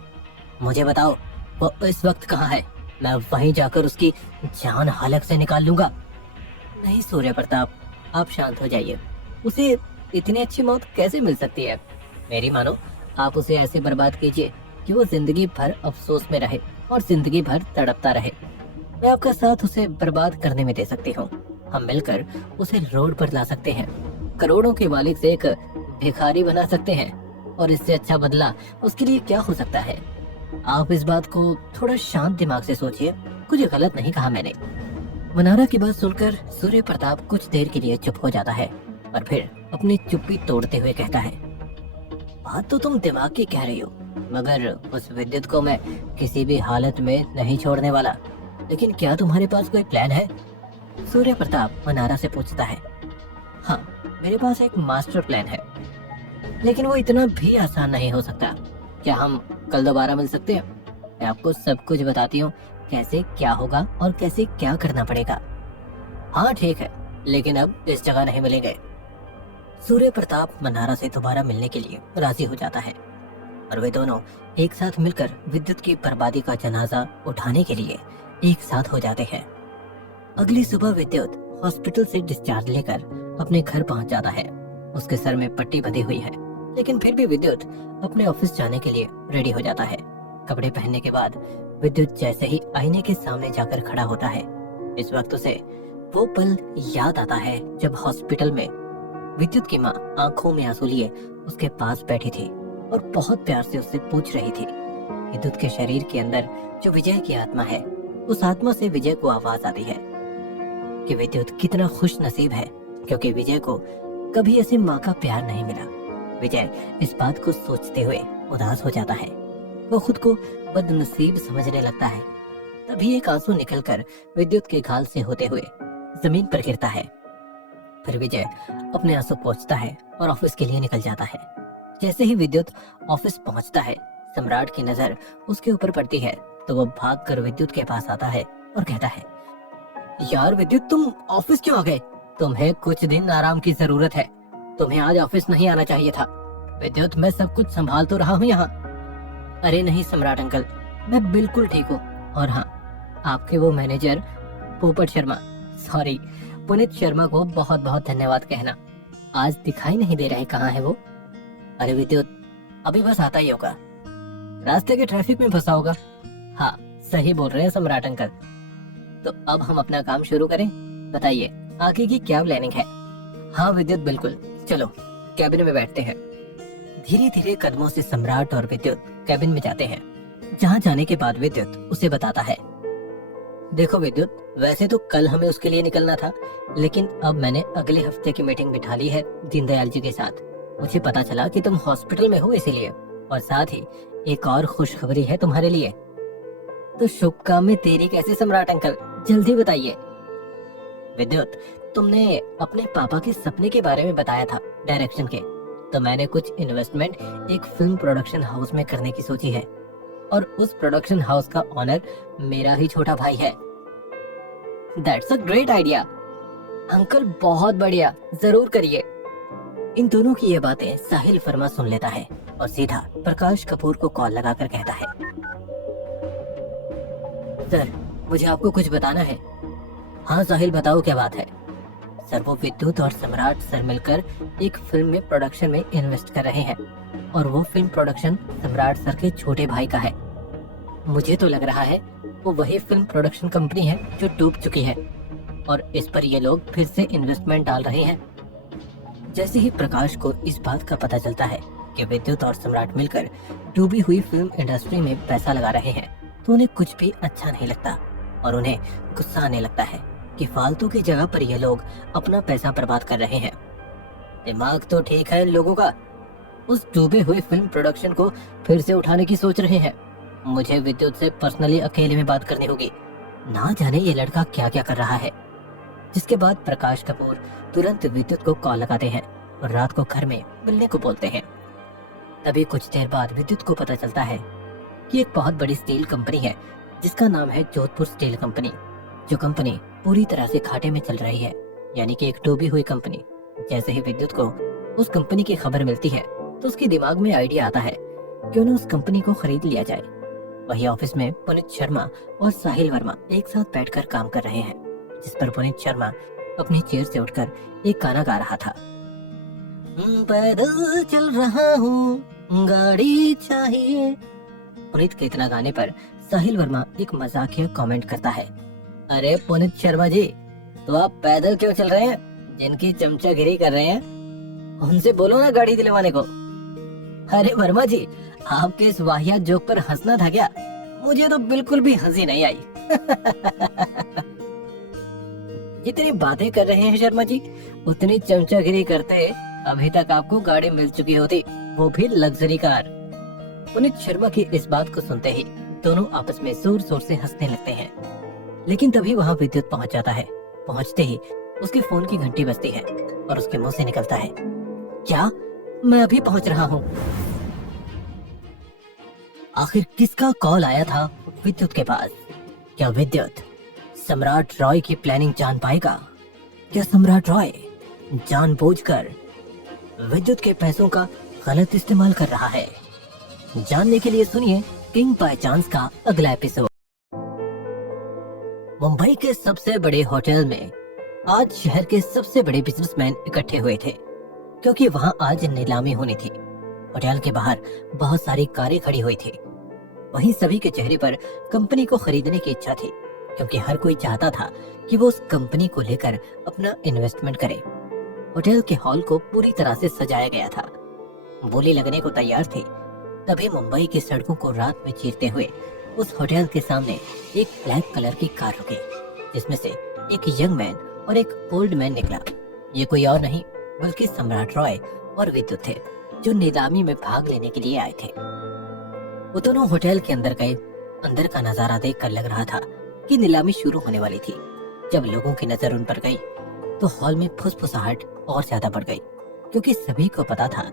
मुझे बताओ, वो इस वक्त कहाँ है? मैं वहीं जाकर उसकी जान हलक से निकाल लूंगा। नहीं सूर्य प्रताप, आप शांत हो जाइए। उसे इतनी अच्छी मौत कैसे मिल सकती है? मेरी मानो, आप उसे ऐसे बर्बाद कीजिए कि वो जिंदगी भर अफसोस में रहे और जिंदगी भर तड़पता रहे। मैं आपका साथ उसे बर्बाद करने में दे सकती हूँ। हम मिलकर उसे रोड पर ला सकते हैं, करोड़ों के मालिक से एक भिखारी बना सकते हैं, और इससे अच्छा बदला उसके लिए क्या हो सकता है? आप इस बात को थोड़ा शांत दिमाग से सोचिए। कुछ गलत नहीं कहा मैंने। मनारा की बात सुनकर सूर्य प्रताप कुछ देर के लिए चुप हो जाता है और फिर अपनी चुप्पी तोड़ते हुए कहता है, बात तो तुम दिमाग की कह रही हो, मगर उस विद्युत को मैं किसी भी हालत में नहीं छोड़ने वाला। लेकिन क्या तुम्हारे पास कोई प्लान है? सूर्य प्रताप मनारा से पूछता है। हाँ, मेरे पास एक मास्टर प्लान है, लेकिन वो इतना भी आसान नहीं हो सकता। क्या हम कल दोबारा मिल सकते हैं? मैं आपको सब कुछ बताती हूँ, कैसे क्या होगा और कैसे क्या करना पड़ेगा। हाँ ठीक है, लेकिन अब इस जगह नहीं मिलेंगे। सूर्य प्रताप मनारा से दोबारा मिलने के लिए राजी हो जाता है और वे दोनों एक साथ मिलकर विद्युत की बर्बादी का जनाजा उठाने के लिए एक साथ हो जाते हैं। अगली सुबह विद्युत हॉस्पिटल से डिस्चार्ज लेकर अपने घर पहुंच जाता है। उसके सर में पट्टी बंधी हुई है, लेकिन फिर भी विद्युत अपने ऑफिस जाने के लिए रेडी हो जाता है। कपड़े पहनने के बाद विद्युत जैसे ही आईने के सामने जाकर खड़ा होता है, इस वक्त उसे वो पल याद आता है जब हॉस्पिटल में विद्युत की माँ आंखों में आंसू लिए उसके पास बैठी थी और बहुत प्यार से उससे पूछ रही थी। विद्युत के शरीर के अंदर जो विजय की आत्मा है, उस आत्मा से विजय को आवाज आती है कि विद्युत कितना खुश नसीब है, क्योंकि विजय को कभी ऐसे माँ का प्यार नहीं मिला। विजय इस बात को सोचते हुए उदास हो जाता है। वो खुद को बदनसीब समझने लगता है। तभी एक आंसू निकलकर विद्युत के गाल से होते हुए जमीन पर गिरता है। फिर विजय अपने आंसू पोंछता है और ऑफिस के लिए निकल जाता है। जैसे ही विद्युत ऑफिस पहुंचता है, सम्राट की नजर उसके ऊपर पड़ती है तो वो भागकर विद्युत के पास आता है और कहता है, यार विद्युत, तुम ऑफिस क्यों आ गए? तुम्हें कुछ दिन आराम की जरूरत है। तुम्हें आज ऑफिस नहीं आना चाहिए था। विद्युत, मैं सब कुछ संभाल तो रहा हूँ यहाँ। अरे नहीं सम्राट अंकल, मैं बिल्कुल ठीक हूँ। और हाँ, आपके वो मैनेजर पोपट शर्मा, सॉरी पुनीत शर्मा को बहुत बहुत धन्यवाद कहना। आज दिखाई नहीं दे रहे, कहाँ है वो? अरे विद्युत, अभी बस आता ही होगा। रास्ते के ट्रैफिक में फंसा होगा। हाँ, सही बोल रहे हैं सम्राट अंकल। तो अब हम अपना काम शुरू करें। बताइए आगे की क्या प्लानिंग है? हाँ विद्युत, बिल्कुल, चलो कैबिन में बैठते हैं। धीरे धीरे कदमों से सम्राट और विद्युत कैबिन में जाते हैं, जहाँ जाने के बाद विद्युत उसे बताता है, देखो विद्युत, वैसे तो कल हमें उसके लिए निकलना था, लेकिन अब मैंने अगले हफ्ते की मीटिंग बिठा ली है दीनदयाल जी के साथ। मुझे पता चला कि तुम हॉस्पिटल में हो, इसीलिए, और साथ ही एक और खुशखबरी है तुम्हारे लिए। तो शुभ काम में देरी कैसे सम्राट अंकल, जल्दी बताइए। विद्युत, तुमने अपने पापा के सपने के बारे में बताया था, डायरेक्शन के, तो मैंने कुछ इन्वेस्टमेंट एक फिल्म प्रोडक्शन हाउस में करने की सोची है, और उस प्रोडक्शन हाउस का ऑनर मेरा ही छोटा भाई है। That's a great idea uncle, बहुत बढ़िया, जरूर करिए। इन दोनों की ये बातें साहिल वर्मा सुन लेता है और सीधा प्रकाश कपूर को कॉल लगाकर कहता है, सर मुझे आपको कुछ बताना है। हाँ साहिल, बताओ क्या बात है। सर, वो विद्युत और सम्राट सर मिलकर एक फिल्म में प्रोडक्शन में इन्वेस्ट कर रहे हैं, और वो फिल्म प्रोडक्शन सम्राट सर के छोटे भाई का है। मुझे तो लग रहा है वो वही फिल्म प्रोडक्शन कंपनी है जो डूब चुकी है, और इस पर ये लोग फिर से इन्वेस्टमेंट डाल रहे हैं। जैसे ही प्रकाश को इस बात का पता चलता है कि विद्युत और सम्राट मिलकर डूबी हुई फिल्म इंडस्ट्री में पैसा लगा रहे हैं, तो उन्हें कुछ भी अच्छा नहीं लगता और उन्हें गुस्सा आने लगता है। कि फालतू की जगह पर ये लोग अपना पैसा बर्बाद कर रहे हैं। दिमाग तो ठीक है इन लोगों का, उस डूबे हुए फिल्म प्रोडक्शन को फिर से उठाने की सोच रहे हैं। मुझे विद्युत से पर्सनली अकेले में बात करनी होगी, ना जाने ये लड़का क्या क्या कर रहा है। जिसके बाद प्रकाश कपूर तुरंत विद्युत को कॉल लगाते हैं और रात को घर में मिलने को बोलते हैं। तभी कुछ देर बाद विद्युत को पता चलता है कि एक बहुत बड़ी स्टील कंपनी है जिसका नाम है जोधपुर स्टील कंपनी, जो कंपनी पूरी तरह से घाटे में चल रही है, यानी कि एक डूबी हुई कंपनी। जैसे ही विद्युत को उस कंपनी की खबर मिलती है तो उसके दिमाग में आइडिया आता है कि उन्हें उस कंपनी को खरीद लिया जाए। वही ऑफिस में पुनीत शर्मा और साहिल वर्मा एक साथ बैठकर काम कर रहे हैं, जिस पर पुनीत शर्मा अपनी चेयर से उठकर एक गाना गा रहा था। पैदल चल रहा हूँ, गाड़ी चाहिए। पुनीत के इतना गाने पर साहिल वर्मा एक मजाकिया कमेंट करता है, अरे पुनीत शर्मा जी, तो आप पैदल क्यों चल रहे हैं? जिनकी चमचागिरी कर रहे हैं उनसे बोलो ना गाड़ी दिलवाने को। अरे वर्मा जी, आपके इस वाहियात जोक पर हंसना था क्या? मुझे तो बिल्कुल भी हंसी नहीं आई। जितनी बातें कर रहे हैं शर्मा जी, उतनी चमचागिरी करते अभी तक आपको गाड़ी मिल चुकी होती, वो भी लग्जरी कार। पुनीत शर्मा की इस बात को सुनते ही दोनों आपस में जोर जोर से हंसने लगते हैं। लेकिन तभी वहाँ विद्युत पहुँच जाता है। पहुँचते ही उसके फोन की घंटी बजती है और उसके मुंह से निकलता है, क्या? मैं अभी पहुँच रहा हूँ। आखिर किसका कॉल आया था विद्युत के पास? क्या विद्युत सम्राट रॉय की प्लानिंग जान पाएगा? क्या सम्राट रॉय जानबूझकर विद्युत के पैसों का गलत इस्तेमाल कर रहा है? जानने के लिए सुनिए किंग बाय चांस का अगला एपिसोड। मुंबई के सबसे बड़े होटल में आज शहर के सबसे बड़े बिजनेसमैन इकट्ठे हुए थे, क्योंकि वहां आज नीलामी होनी थी। होटल के बाहर बहुत सारी कारें खड़ी हुई थी। वहीं सभी के चेहरे पर कंपनी को खरीदने की इच्छा थी, क्योंकि हर कोई चाहता था कि वो उस कंपनी को लेकर अपना इन्वेस्टमेंट करे। होटल के हॉल को पूरी तरह से सजाया गया था, बोली लगने को तैयार थी। तभी मुंबई की सड़कों को रात में चीरते हुए उस होटल के सामने एक ब्लैक कलर की कार रुकी, जिसमें से एक यंग मैन और एक ओल्ड मैन निकला। ये कोई और नहीं बल्कि सम्राट रॉय और विद्युत थे, जो नीलामी में भाग लेने के लिए आए थे। वो दोनों होटल के अंदर गए। अंदर का नजारा देखकर लग रहा था कि नीलामी शुरू होने वाली थी। जब लोगों की नजर उन पर गई तो हॉल में फुसफुसाहट और ज्यादा बढ़ गई, क्योंकि सभी को पता था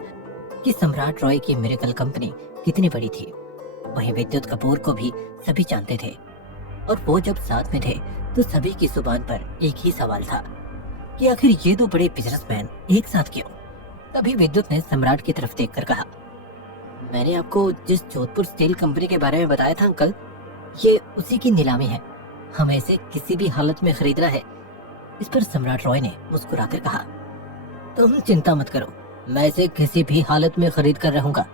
कि सम्राट रॉय की मिरेकल कंपनी कितनी बड़ी थी। वहीं विद्युत कपूर को भी सभी जानते थे, और वो जब साथ में थे तो सभी की जुबान पर एक ही सवाल था कि आखिर ये दो बड़े बिजनेसमैन एक साथ क्यों? तभी विद्युत ने सम्राट की तरफ देखकर कहा, मैंने आपको जिस जोधपुर स्टील कंपनी के बारे में बताया था अंकल, ये उसी की नीलामी है। हमें इसे किसी भी हालत में खरीदना है। इस पर सम्राट रॉय ने मुस्कुराकर कहा, तुम चिंता मत करो, मैं इसे किसी भी हालत में खरीद कर रहूंगा,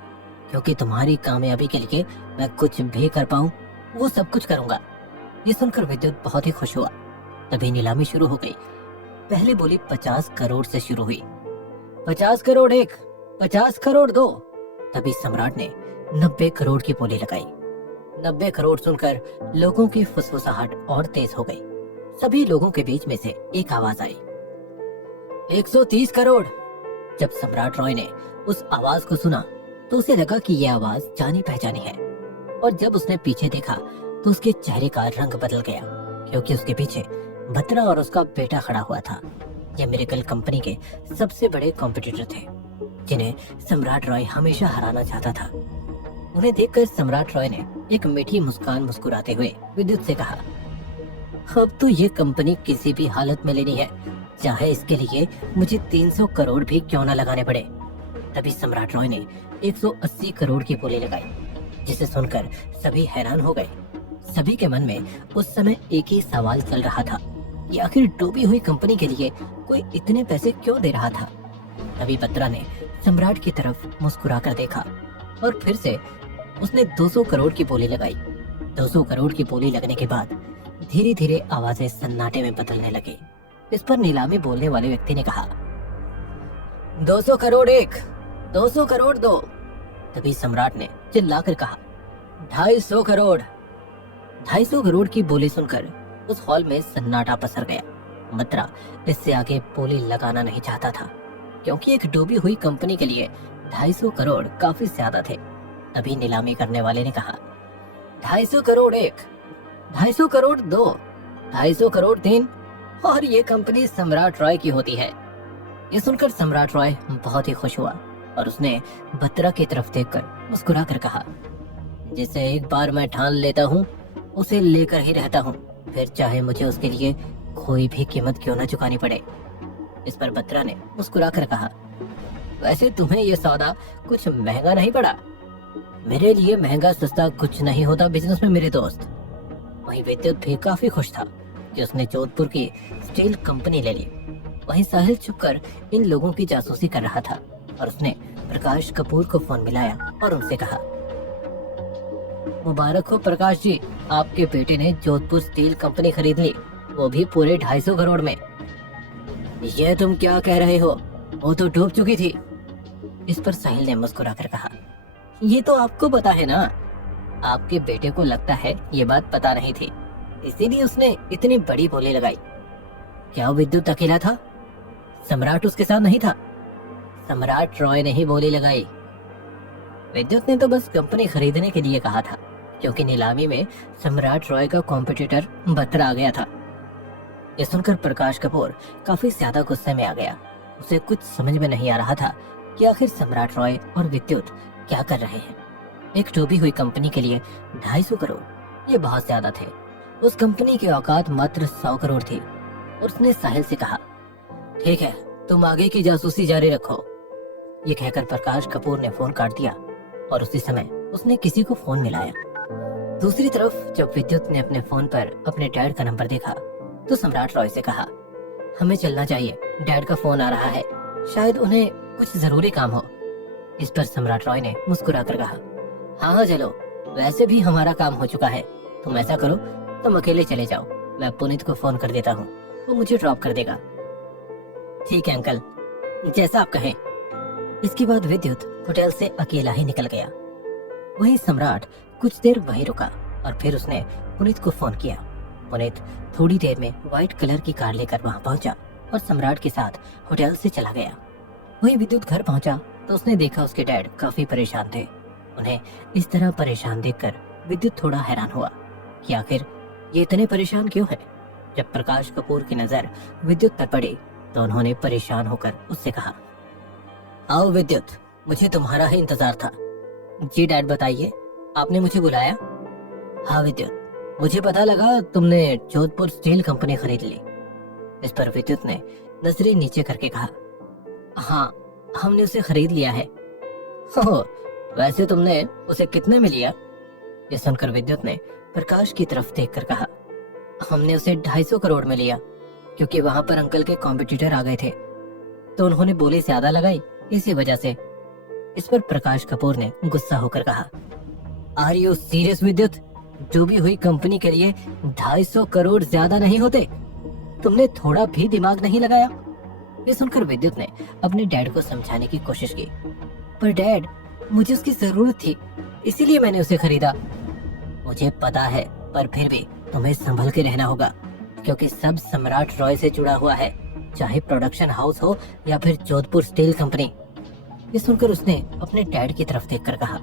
क्योंकि तुम्हारी कामयाबी के लिए मैं कुछ भी कर पाऊं वो सब कुछ करूंगा। ये सुनकर विद्युत बहुत ही खुश हुआ। तभी नीलामी शुरू हो गई। पहले बोली 50 करोड़ से शुरू हुई। 50 करोड़ एक, 50 करोड़ दो। तभी सम्राट ने 90 करोड़ की बोली लगाई। 90 करोड़ सुनकर लोगों की फुसफुसाहट और तेज हो गई। सभी लोगों के बीच में से एक आवाज आई, 130 करोड़। जब सम्राट रॉय ने उस आवाज को सुना तो उसे लगा कि यह आवाज जानी पहचानी है, और जब उसने पीछे देखा तो उसके चेहरे का रंग बदल गया, क्योंकि उसके पीछे बत्रा और उसका बेटा खड़ा हुआ था। ये मिरेकल कंपनी के सबसे बड़े कॉम्पिटिटर थे, जिन्हें सम्राट रॉय हमेशा हराना चाहता था। उन्हें देखकर सम्राट रॉय ने एक मीठी मुस्कान मुस्कुराते हुए विद्युत से कहा, अब तो ये कंपनी किसी भी हालत में लेनी है, चाहे इसके लिए मुझे 300 करोड़ भी क्यों न लगाने पड़े। तभी सम्राट रॉय ने 180 करोड़ की बोली लगाई, जिसे सुनकर सभी हैरान हो गए। सभी के मन में उस समय एक ही सवाल चल रहा था कि आखिर डूबी हुई कंपनी के लिए कोई इतने पैसे क्यों दे रहा था। तभी बत्रा ने सम्राट की तरफ मुस्कुराकर देखा और फिर से उसने 200 करोड़ की बोली लगाई। 200 करोड़ की बोली लगने के बाद धीरे धीरे आवाजें सन्नाटे में बदलने लगी। इस पर नीलामी बोलने वाले व्यक्ति ने कहा, 200 करोड़ एक, 200 करोड़ दो। तभी सम्राट ने चिल्लाकर कहा, 250 करोड़। 250 करोड़ की बोली सुनकर उस हॉल में सन्नाटा पसर गया। बत्रा इससे आगे बोली लगाना नहीं चाहता था, क्योंकि एक डूबी हुई कंपनी के लिए 250 करोड़ काफी ज्यादा थे। तभी नीलामी करने वाले ने कहा, 250 करोड़ एक, 250 करोड़ दो, 250 करोड़ तीन, और ये कंपनी सम्राट रॉय की होती है। ये सुनकर सम्राट रॉय बहुत ही खुश हुआ और उसने बत्रा की तरफ देखकर मुस्कुरा कर कहा, जिसे एक बार मैं ठान लेता हूँ उसे लेकर ही रहता हूँ, फिर चाहे मुझे उसके लिए कोई भी कीमत क्यों न चुकानी पड़े। इस पर बत्रा ने मुस्कुरा कर कहा, वैसे तुम्हें ये सौदा कुछ महंगा नहीं पड़ा। मेरे लिए महंगा सस्ता कुछ नहीं होता बिजनेस में मेरे दोस्त। वहीं विद्युत भी काफी खुश था कि उसने जोधपुर की स्टील कंपनी ले ली। वहीं साहिल छुपकर इन लोगों की जासूसी कर रहा था और उसने प्रकाश कपूर को फोन मिलाया और उनसे कहा, मुबारक हो प्रकाश जी, आपके बेटे ने जोधपुर स्टील कंपनी खरीद ली, वो भी पूरे 250 करोड़ में। ये तुम क्या कह रहे हो, वो तो डूब चुकी थी। इस पर साहिल ने मुस्कुरा कर कहा, ये तो आपको पता है ना, आपके बेटे को लगता है ये बात पता नहीं थी, इसीलिए उसने इतनी बड़ी बोली लगाई। क्या विद्युत अकेला था? सम्राट उसके साथ नहीं था? सम्राट रॉय ने ही बोली लगाई। विद्युत ने तो बस कंपनी खरीदने के लिए कहा था, क्योंकि नीलामी में सम्राट रॉय का कॉम्पिटिटर बत्रा आ गया था। ये सुनकर प्रकाश कपूर काफी ज्यादा गुस्से में आ गया। उसे कुछ समझ में नहीं आ रहा था कि आखिर सम्राट रॉय और विद्युत क्या कर रहे हैं। एक डूबी हुई कंपनी के लिए 250 करोड़ ये बहुत ज्यादा थे। उस कंपनी की औकात मात्र 100 करोड़ थी। और उसने साहिल से कहा, ठीक है, तुम आगे की जासूसी जारी रखो। ये कहकर प्रकाश कपूर ने फोन काट दिया और उसी समय उसने किसी को फोन मिलाया। दूसरी तरफ जब विद्युत ने अपने फोन पर अपने डैड का नंबर देखा तो सम्राट रॉय से कहा, हमें चलना चाहिए, डैड का फोन आ रहा है, शायद उन्हें कुछ जरूरी काम हो। इस पर सम्राट रॉय ने मुस्कुरा कर कहा, हाँ चलो, वैसे भी हमारा काम हो चुका है, तुम ऐसा करो, तुम अकेले चले जाओ, मैं पुनीत को फोन कर देता हूँ, वो मुझे ड्रॉप कर देगा। ठीक है अंकल, जैसा आप कहें। इसके बाद विद्युत होटल से अकेला ही निकल गया। वहीं सम्राट कुछ देर वहीं रुका और फिर उसने पुनीत को फोन किया। पुनीत थोड़ी देर में व्हाइट कलर की कार लेकर वहां पहुंचा और सम्राट के साथ होटल से चला गया। वहीं विद्युत घर पहुंचा तो उसने देखा उसके डैड काफी परेशान थे। उन्हें इस तरह परेशान देखकर विद्युत थोड़ा हैरान हुआ कि आखिर ये इतने परेशान क्यों है। जब प्रकाश कपूर की नजर विद्युत पर पड़ी तो उन्होंने परेशान होकर उससे कहा, आओ विद्युत, मुझे तुम्हारा ही इंतजार था। जी डैड, बताइए, आपने मुझे बुलाया? हाँ विद्युत, मुझे पता लगा तुमने जोधपुर स्टील कंपनी खरीद ली। इस पर विद्युत ने नजरें नीचे करके कहा, हाँ, हमने उसे खरीद लिया है। हो, वैसे तुमने उसे कितने में लिया? ये सुनकर विद्युत ने प्रकाश की तरफ देखकर कहा, हमने उसे 250 करोड़ में लिया, क्योंकि वहां पर अंकल के कॉम्पिटिटर आ गए थे तो उन्होंने बोली ज्यादा लगाई, इसी वजह से। इस पर प्रकाश कपूर ने गुस्सा होकर कहा, आर यू सीरियस विद्युत? डूबी हुई कंपनी के लिए 250 करोड़ ज्यादा नहीं होते? तुमने थोड़ा भी दिमाग नहीं लगाया? ये सुनकर विद्युत ने अपने डैड को समझाने की कोशिश की, पर डैड, मुझे उसकी जरूरत थी, इसीलिए मैंने उसे खरीदा। मुझे पता है, पर फिर भी तुम्हें संभल के रहना होगा, क्योंकि सब सम्राट रॉय से जुड़ा हुआ है, चाहे प्रोडक्शन हाउस हो या फिर जोधपुर स्टील कंपनी। ये सुनकर उसने अपने डैड की तरफ देखकर कहा,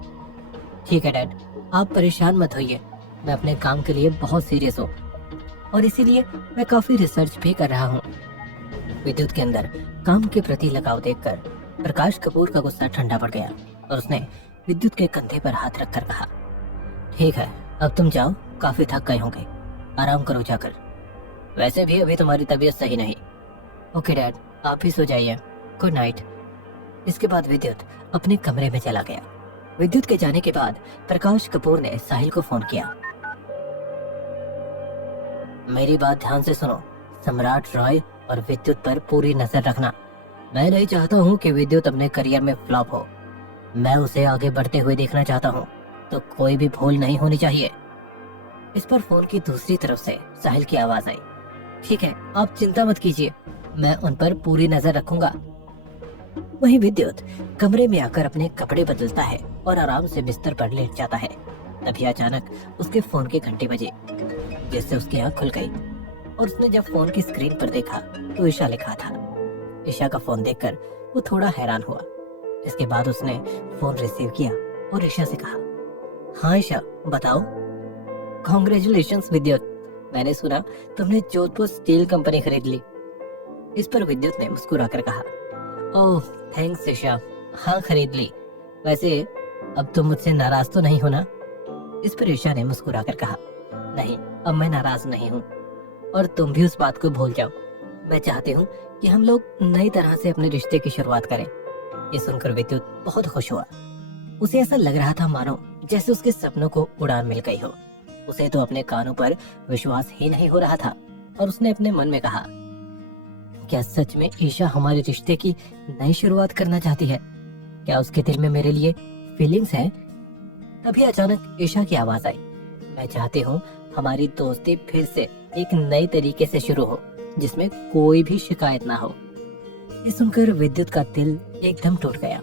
ठीक है डैड, आप परेशान मत होइए, मैं अपने काम के लिए बहुत सीरियस हूँ और इसीलिए मैं काफी रिसर्च भी कर रहा हूँ। विद्युत के अंदर काम के प्रति लगाव देखकर प्रकाश कपूर का गुस्सा ठंडा पड़ गया और उसने विद्युत के कंधे पर हाथ रखकर कहा, ठीक है, अब तुम जाओ, काफी थक गए होंगे, आराम करो जाकर, वैसे भी अभी तुम्हारी तबीयत सही नहीं। ओके डैड, आप भी सो जाइए, गुड नाइट। इसके बाद विद्युत अपने कमरे में चला गया। विद्युत के जाने के बाद प्रकाश कपूर ने साहिल को फोन किया, मेरी बात ध्यान से सुनो, सम्राट रॉय और विद्युत पर पूरी नजर रखना। मैं नहीं चाहता हूँ कि विद्युत अपने करियर में फ्लॉप हो, मैं उसे आगे बढ़ते हुए देखना चाहता हूँ, तो कोई भी भूल नहीं होनी चाहिए। इस पर फोन की दूसरी तरफ से साहिल की आवाज आई, ठीक है, आप चिंता मत कीजिए, मैं उन पर पूरी नजर रखूंगा। वहीं विद्युत कमरे में आकर अपने कपड़े बदलता है और आराम से बिस्तर पर लेट जाता है। तभी अचानक उसके फोन की घंटी बजी, जिससे उसकी आंख खुल गई और उसने जब फोन की स्क्रीन पर देखा तो ईशा लिखा था। ईशा का फोन देखकर वो थोड़ा हैरान हुआ। इसके बाद उसने फोन रिसीव किया और ईशा से कहा, हाँ ईशा बताओ। कॉन्ग्रेचुलेशंस विद्युत, मैंने सुना तुमने जोधपुर स्टील कंपनी खरीद ली। इस पर विद्युत ने मुस्कुराकर कहा, ओह थैंक्स ईशा, हाँ खरीद ली। वैसे अब तुम मुझसे नाराज तो नहीं हो ना? इस पर ईशा ने मुस्कुराकर कहा, नहीं अब मैं नाराज नहीं हूँ और तुम भी उस बात को भूल जाओ। मैं चाहती हूँ कि हम लोग नई तरह से अपने रिश्ते की शुरुआत करें। ये सुनकर विद्युत बहुत खुश हुआ। उसे ऐसा लग रहा था मानो जैसे उसके सपनों को उड़ान मिल गई हो। उसे तो अपने कानों पर विश्वास ही नहीं हो रहा था और उसने अपने मन में कहा, क्या सच में ईशा हमारे रिश्ते की नई शुरुआत करना चाहती है? क्या उसके दिल में मेरे लिए फीलिंग्स हैं? तभी अचानक ईशा की आवाज आई, मैं चाहती हूँ हमारी दोस्ती फिर से एक नई तरीके से शुरू हो जिसमें कोई भी शिकायत ना हो। ये सुनकर विद्युत का दिल एकदम टूट गया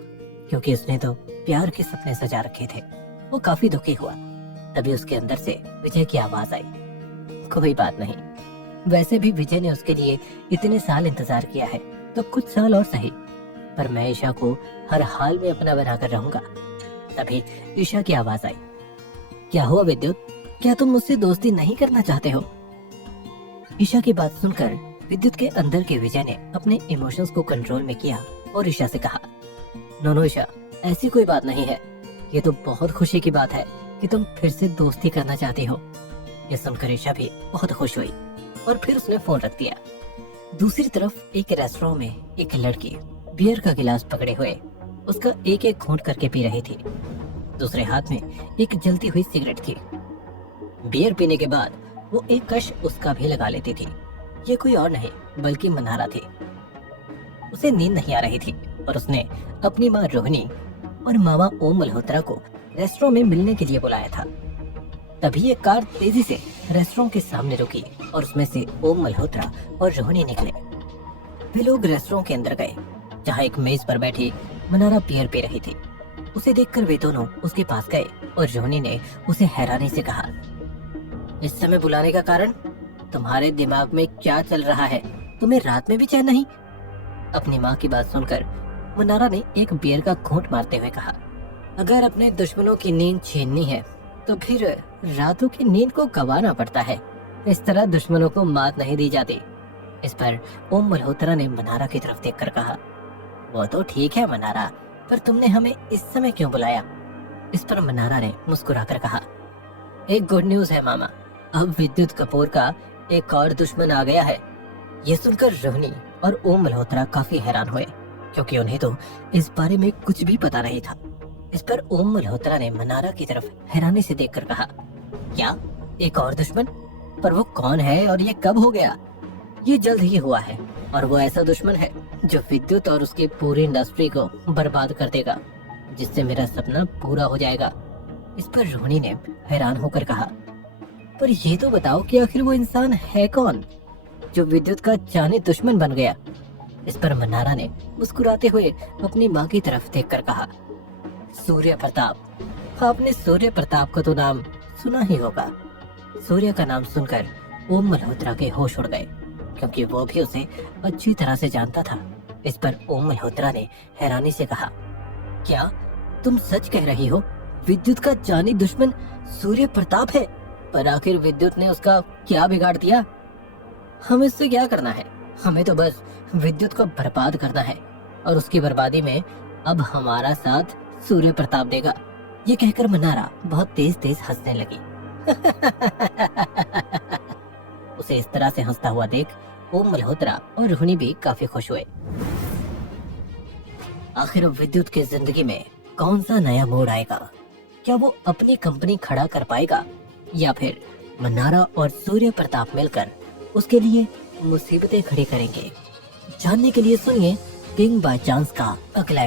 क्योंकि उसने तो प्यार के सपने सजा रखे थे। वो काफी दुखी हुआ। तभी उसके अंदर से विजय की आवाज आई, कोई बात नहीं, वैसे भी विजय ने उसके लिए इतने साल इंतजार किया है तो कुछ साल और सही, पर मैं ईशा को हर हाल में अपना बनाकर रहूंगा। तभी ईशा की आवाज आई, क्या हुआ विद्युत, क्या तुम मुझसे दोस्ती नहीं करना चाहते हो? ईशा की बात सुनकर विद्युत के अंदर के विजय ने अपने इमोशंस को कंट्रोल में किया और ईशा से कहा, नो ईशा, ऐसी कोई बात नहीं है। ये तो बहुत खुशी की बात है कि तुम फिर से दोस्ती करना चाहती हो। ये सुनकर ईशा भी बहुत खुश हुई और फिर उसने फोन रख दिया। दूसरी तरफ एक रेस्टोरेंट में एक लड़की बियर का गिलास पकड़े हुए उसका एक एक घूंट करके पी रही थी। दूसरे हाथ में एक जलती हुई सिगरेट थी। बियर पीने के बाद वो एक कश उसका भी लगा लेती थी। ये कोई और नहीं बल्कि मनारा थी। उसे नींद नहीं आ रही थी और उसने अपनी माँ रोहिणी और मामा ओम मल्होत्रा को रेस्टोरेंट में मिलने के लिए बुलाया था। तभी एक कार तेजी से रेस्टोरेंट के सामने रुकी और उसमें से ओम मल्होत्रा और रोहिणी निकले। वे लोग रेस्टोरेंट के अंदर गए जहाँ एक मेज पर बैठी मनारा बियर पी रही थी। उसे देखकर वे दोनों उसके पास गए और रोहिणी ने उसे हैरानी से कहा, इस समय बुलाने का कारण? तुम्हारे दिमाग में क्या चल रहा है? तुम्हें रात में भी चैन नहीं? अपनी माँ की बात सुनकर मनारा ने एक बियर का घूंट मारते हुए कहा, अगर अपने दुश्मनों की नींद छीननी है तो फिर रातों की नींद को गंवाना पड़ता है। इस तरह दुश्मनों को मात नहीं दी जाती। इस पर ओम मल्होत्रा ने मनारा की तरफ देखकर कहा, वो तो ठीक है मनारा, पर तुमने हमें इस समय क्यों बुलाया? इस पर मनारा ने मुस्कुराकर कहा, एक गुड न्यूज है मामा, अब विद्युत कपूर का एक और दुश्मन आ गया है। ये सुनकर रोहिणी और ओम मल्होत्रा काफी हैरान हुए क्योंकि उन्हें तो इस बारे में कुछ भी पता नहीं था। इस पर ओम मल्होत्रा ने मनारा की तरफ हैरानी से देखकर कहा, क्या एक और दुश्मन? पर वो कौन है और ये कब हो गया? ये जल्द ही हुआ है और वो ऐसा दुश्मन है जो विद्युत और उसकी पूरी इंडस्ट्री को बर्बाद कर देगा, जिससे मेरा सपना पूरा हो जाएगा। इस पर रोहिणी ने हैरान होकर कहा, पर ये तो बताओ कि आखिर वो इंसान है कौन जो विद्युत का जानी दुश्मन बन गया? इस पर मनारा ने मुस्कुराते हुए अपनी माँ की तरफ देखकर कहा, सूर्य प्रताप। आपने सूर्य प्रताप का तो नाम सुना ही होगा। सूर्य का नाम सुनकर ओम मल्होत्रा के होश उड़ गए क्योंकि वो भी उसे अच्छी तरह से जानता था। इस पर ओम मल्होत्रा ने हैरानी से कहा, क्या तुम सच कह रही हो? विद्युत का जानी दुश्मन सूर्य प्रताप है? पर आखिर विद्युत ने उसका क्या बिगाड़ दिया? हमें इससे क्या करना है? हमें तो बस विद्युत को बर्बाद करना है और उसकी बर्बादी में अब हमारा साथ सूर्य प्रताप देगा। ये कहकर मनारा बहुत तेज तेज हंसने लगी। उसे इस तरह से हंसता हुआ देख ओम मल्होत्रा और रोहिणी भी काफी खुश हुए। आखिर अब विद्युत की जिंदगी में कौन सा नया मोड़ आएगा? क्या वो अपनी कंपनी खड़ा कर पाएगा या फिर मनारा और सूर्य प्रताप मिलकर उसके लिए मुसीबतें खड़ी करेंगे? जानने के लिए सुनिए किंग बाय चांस का अगला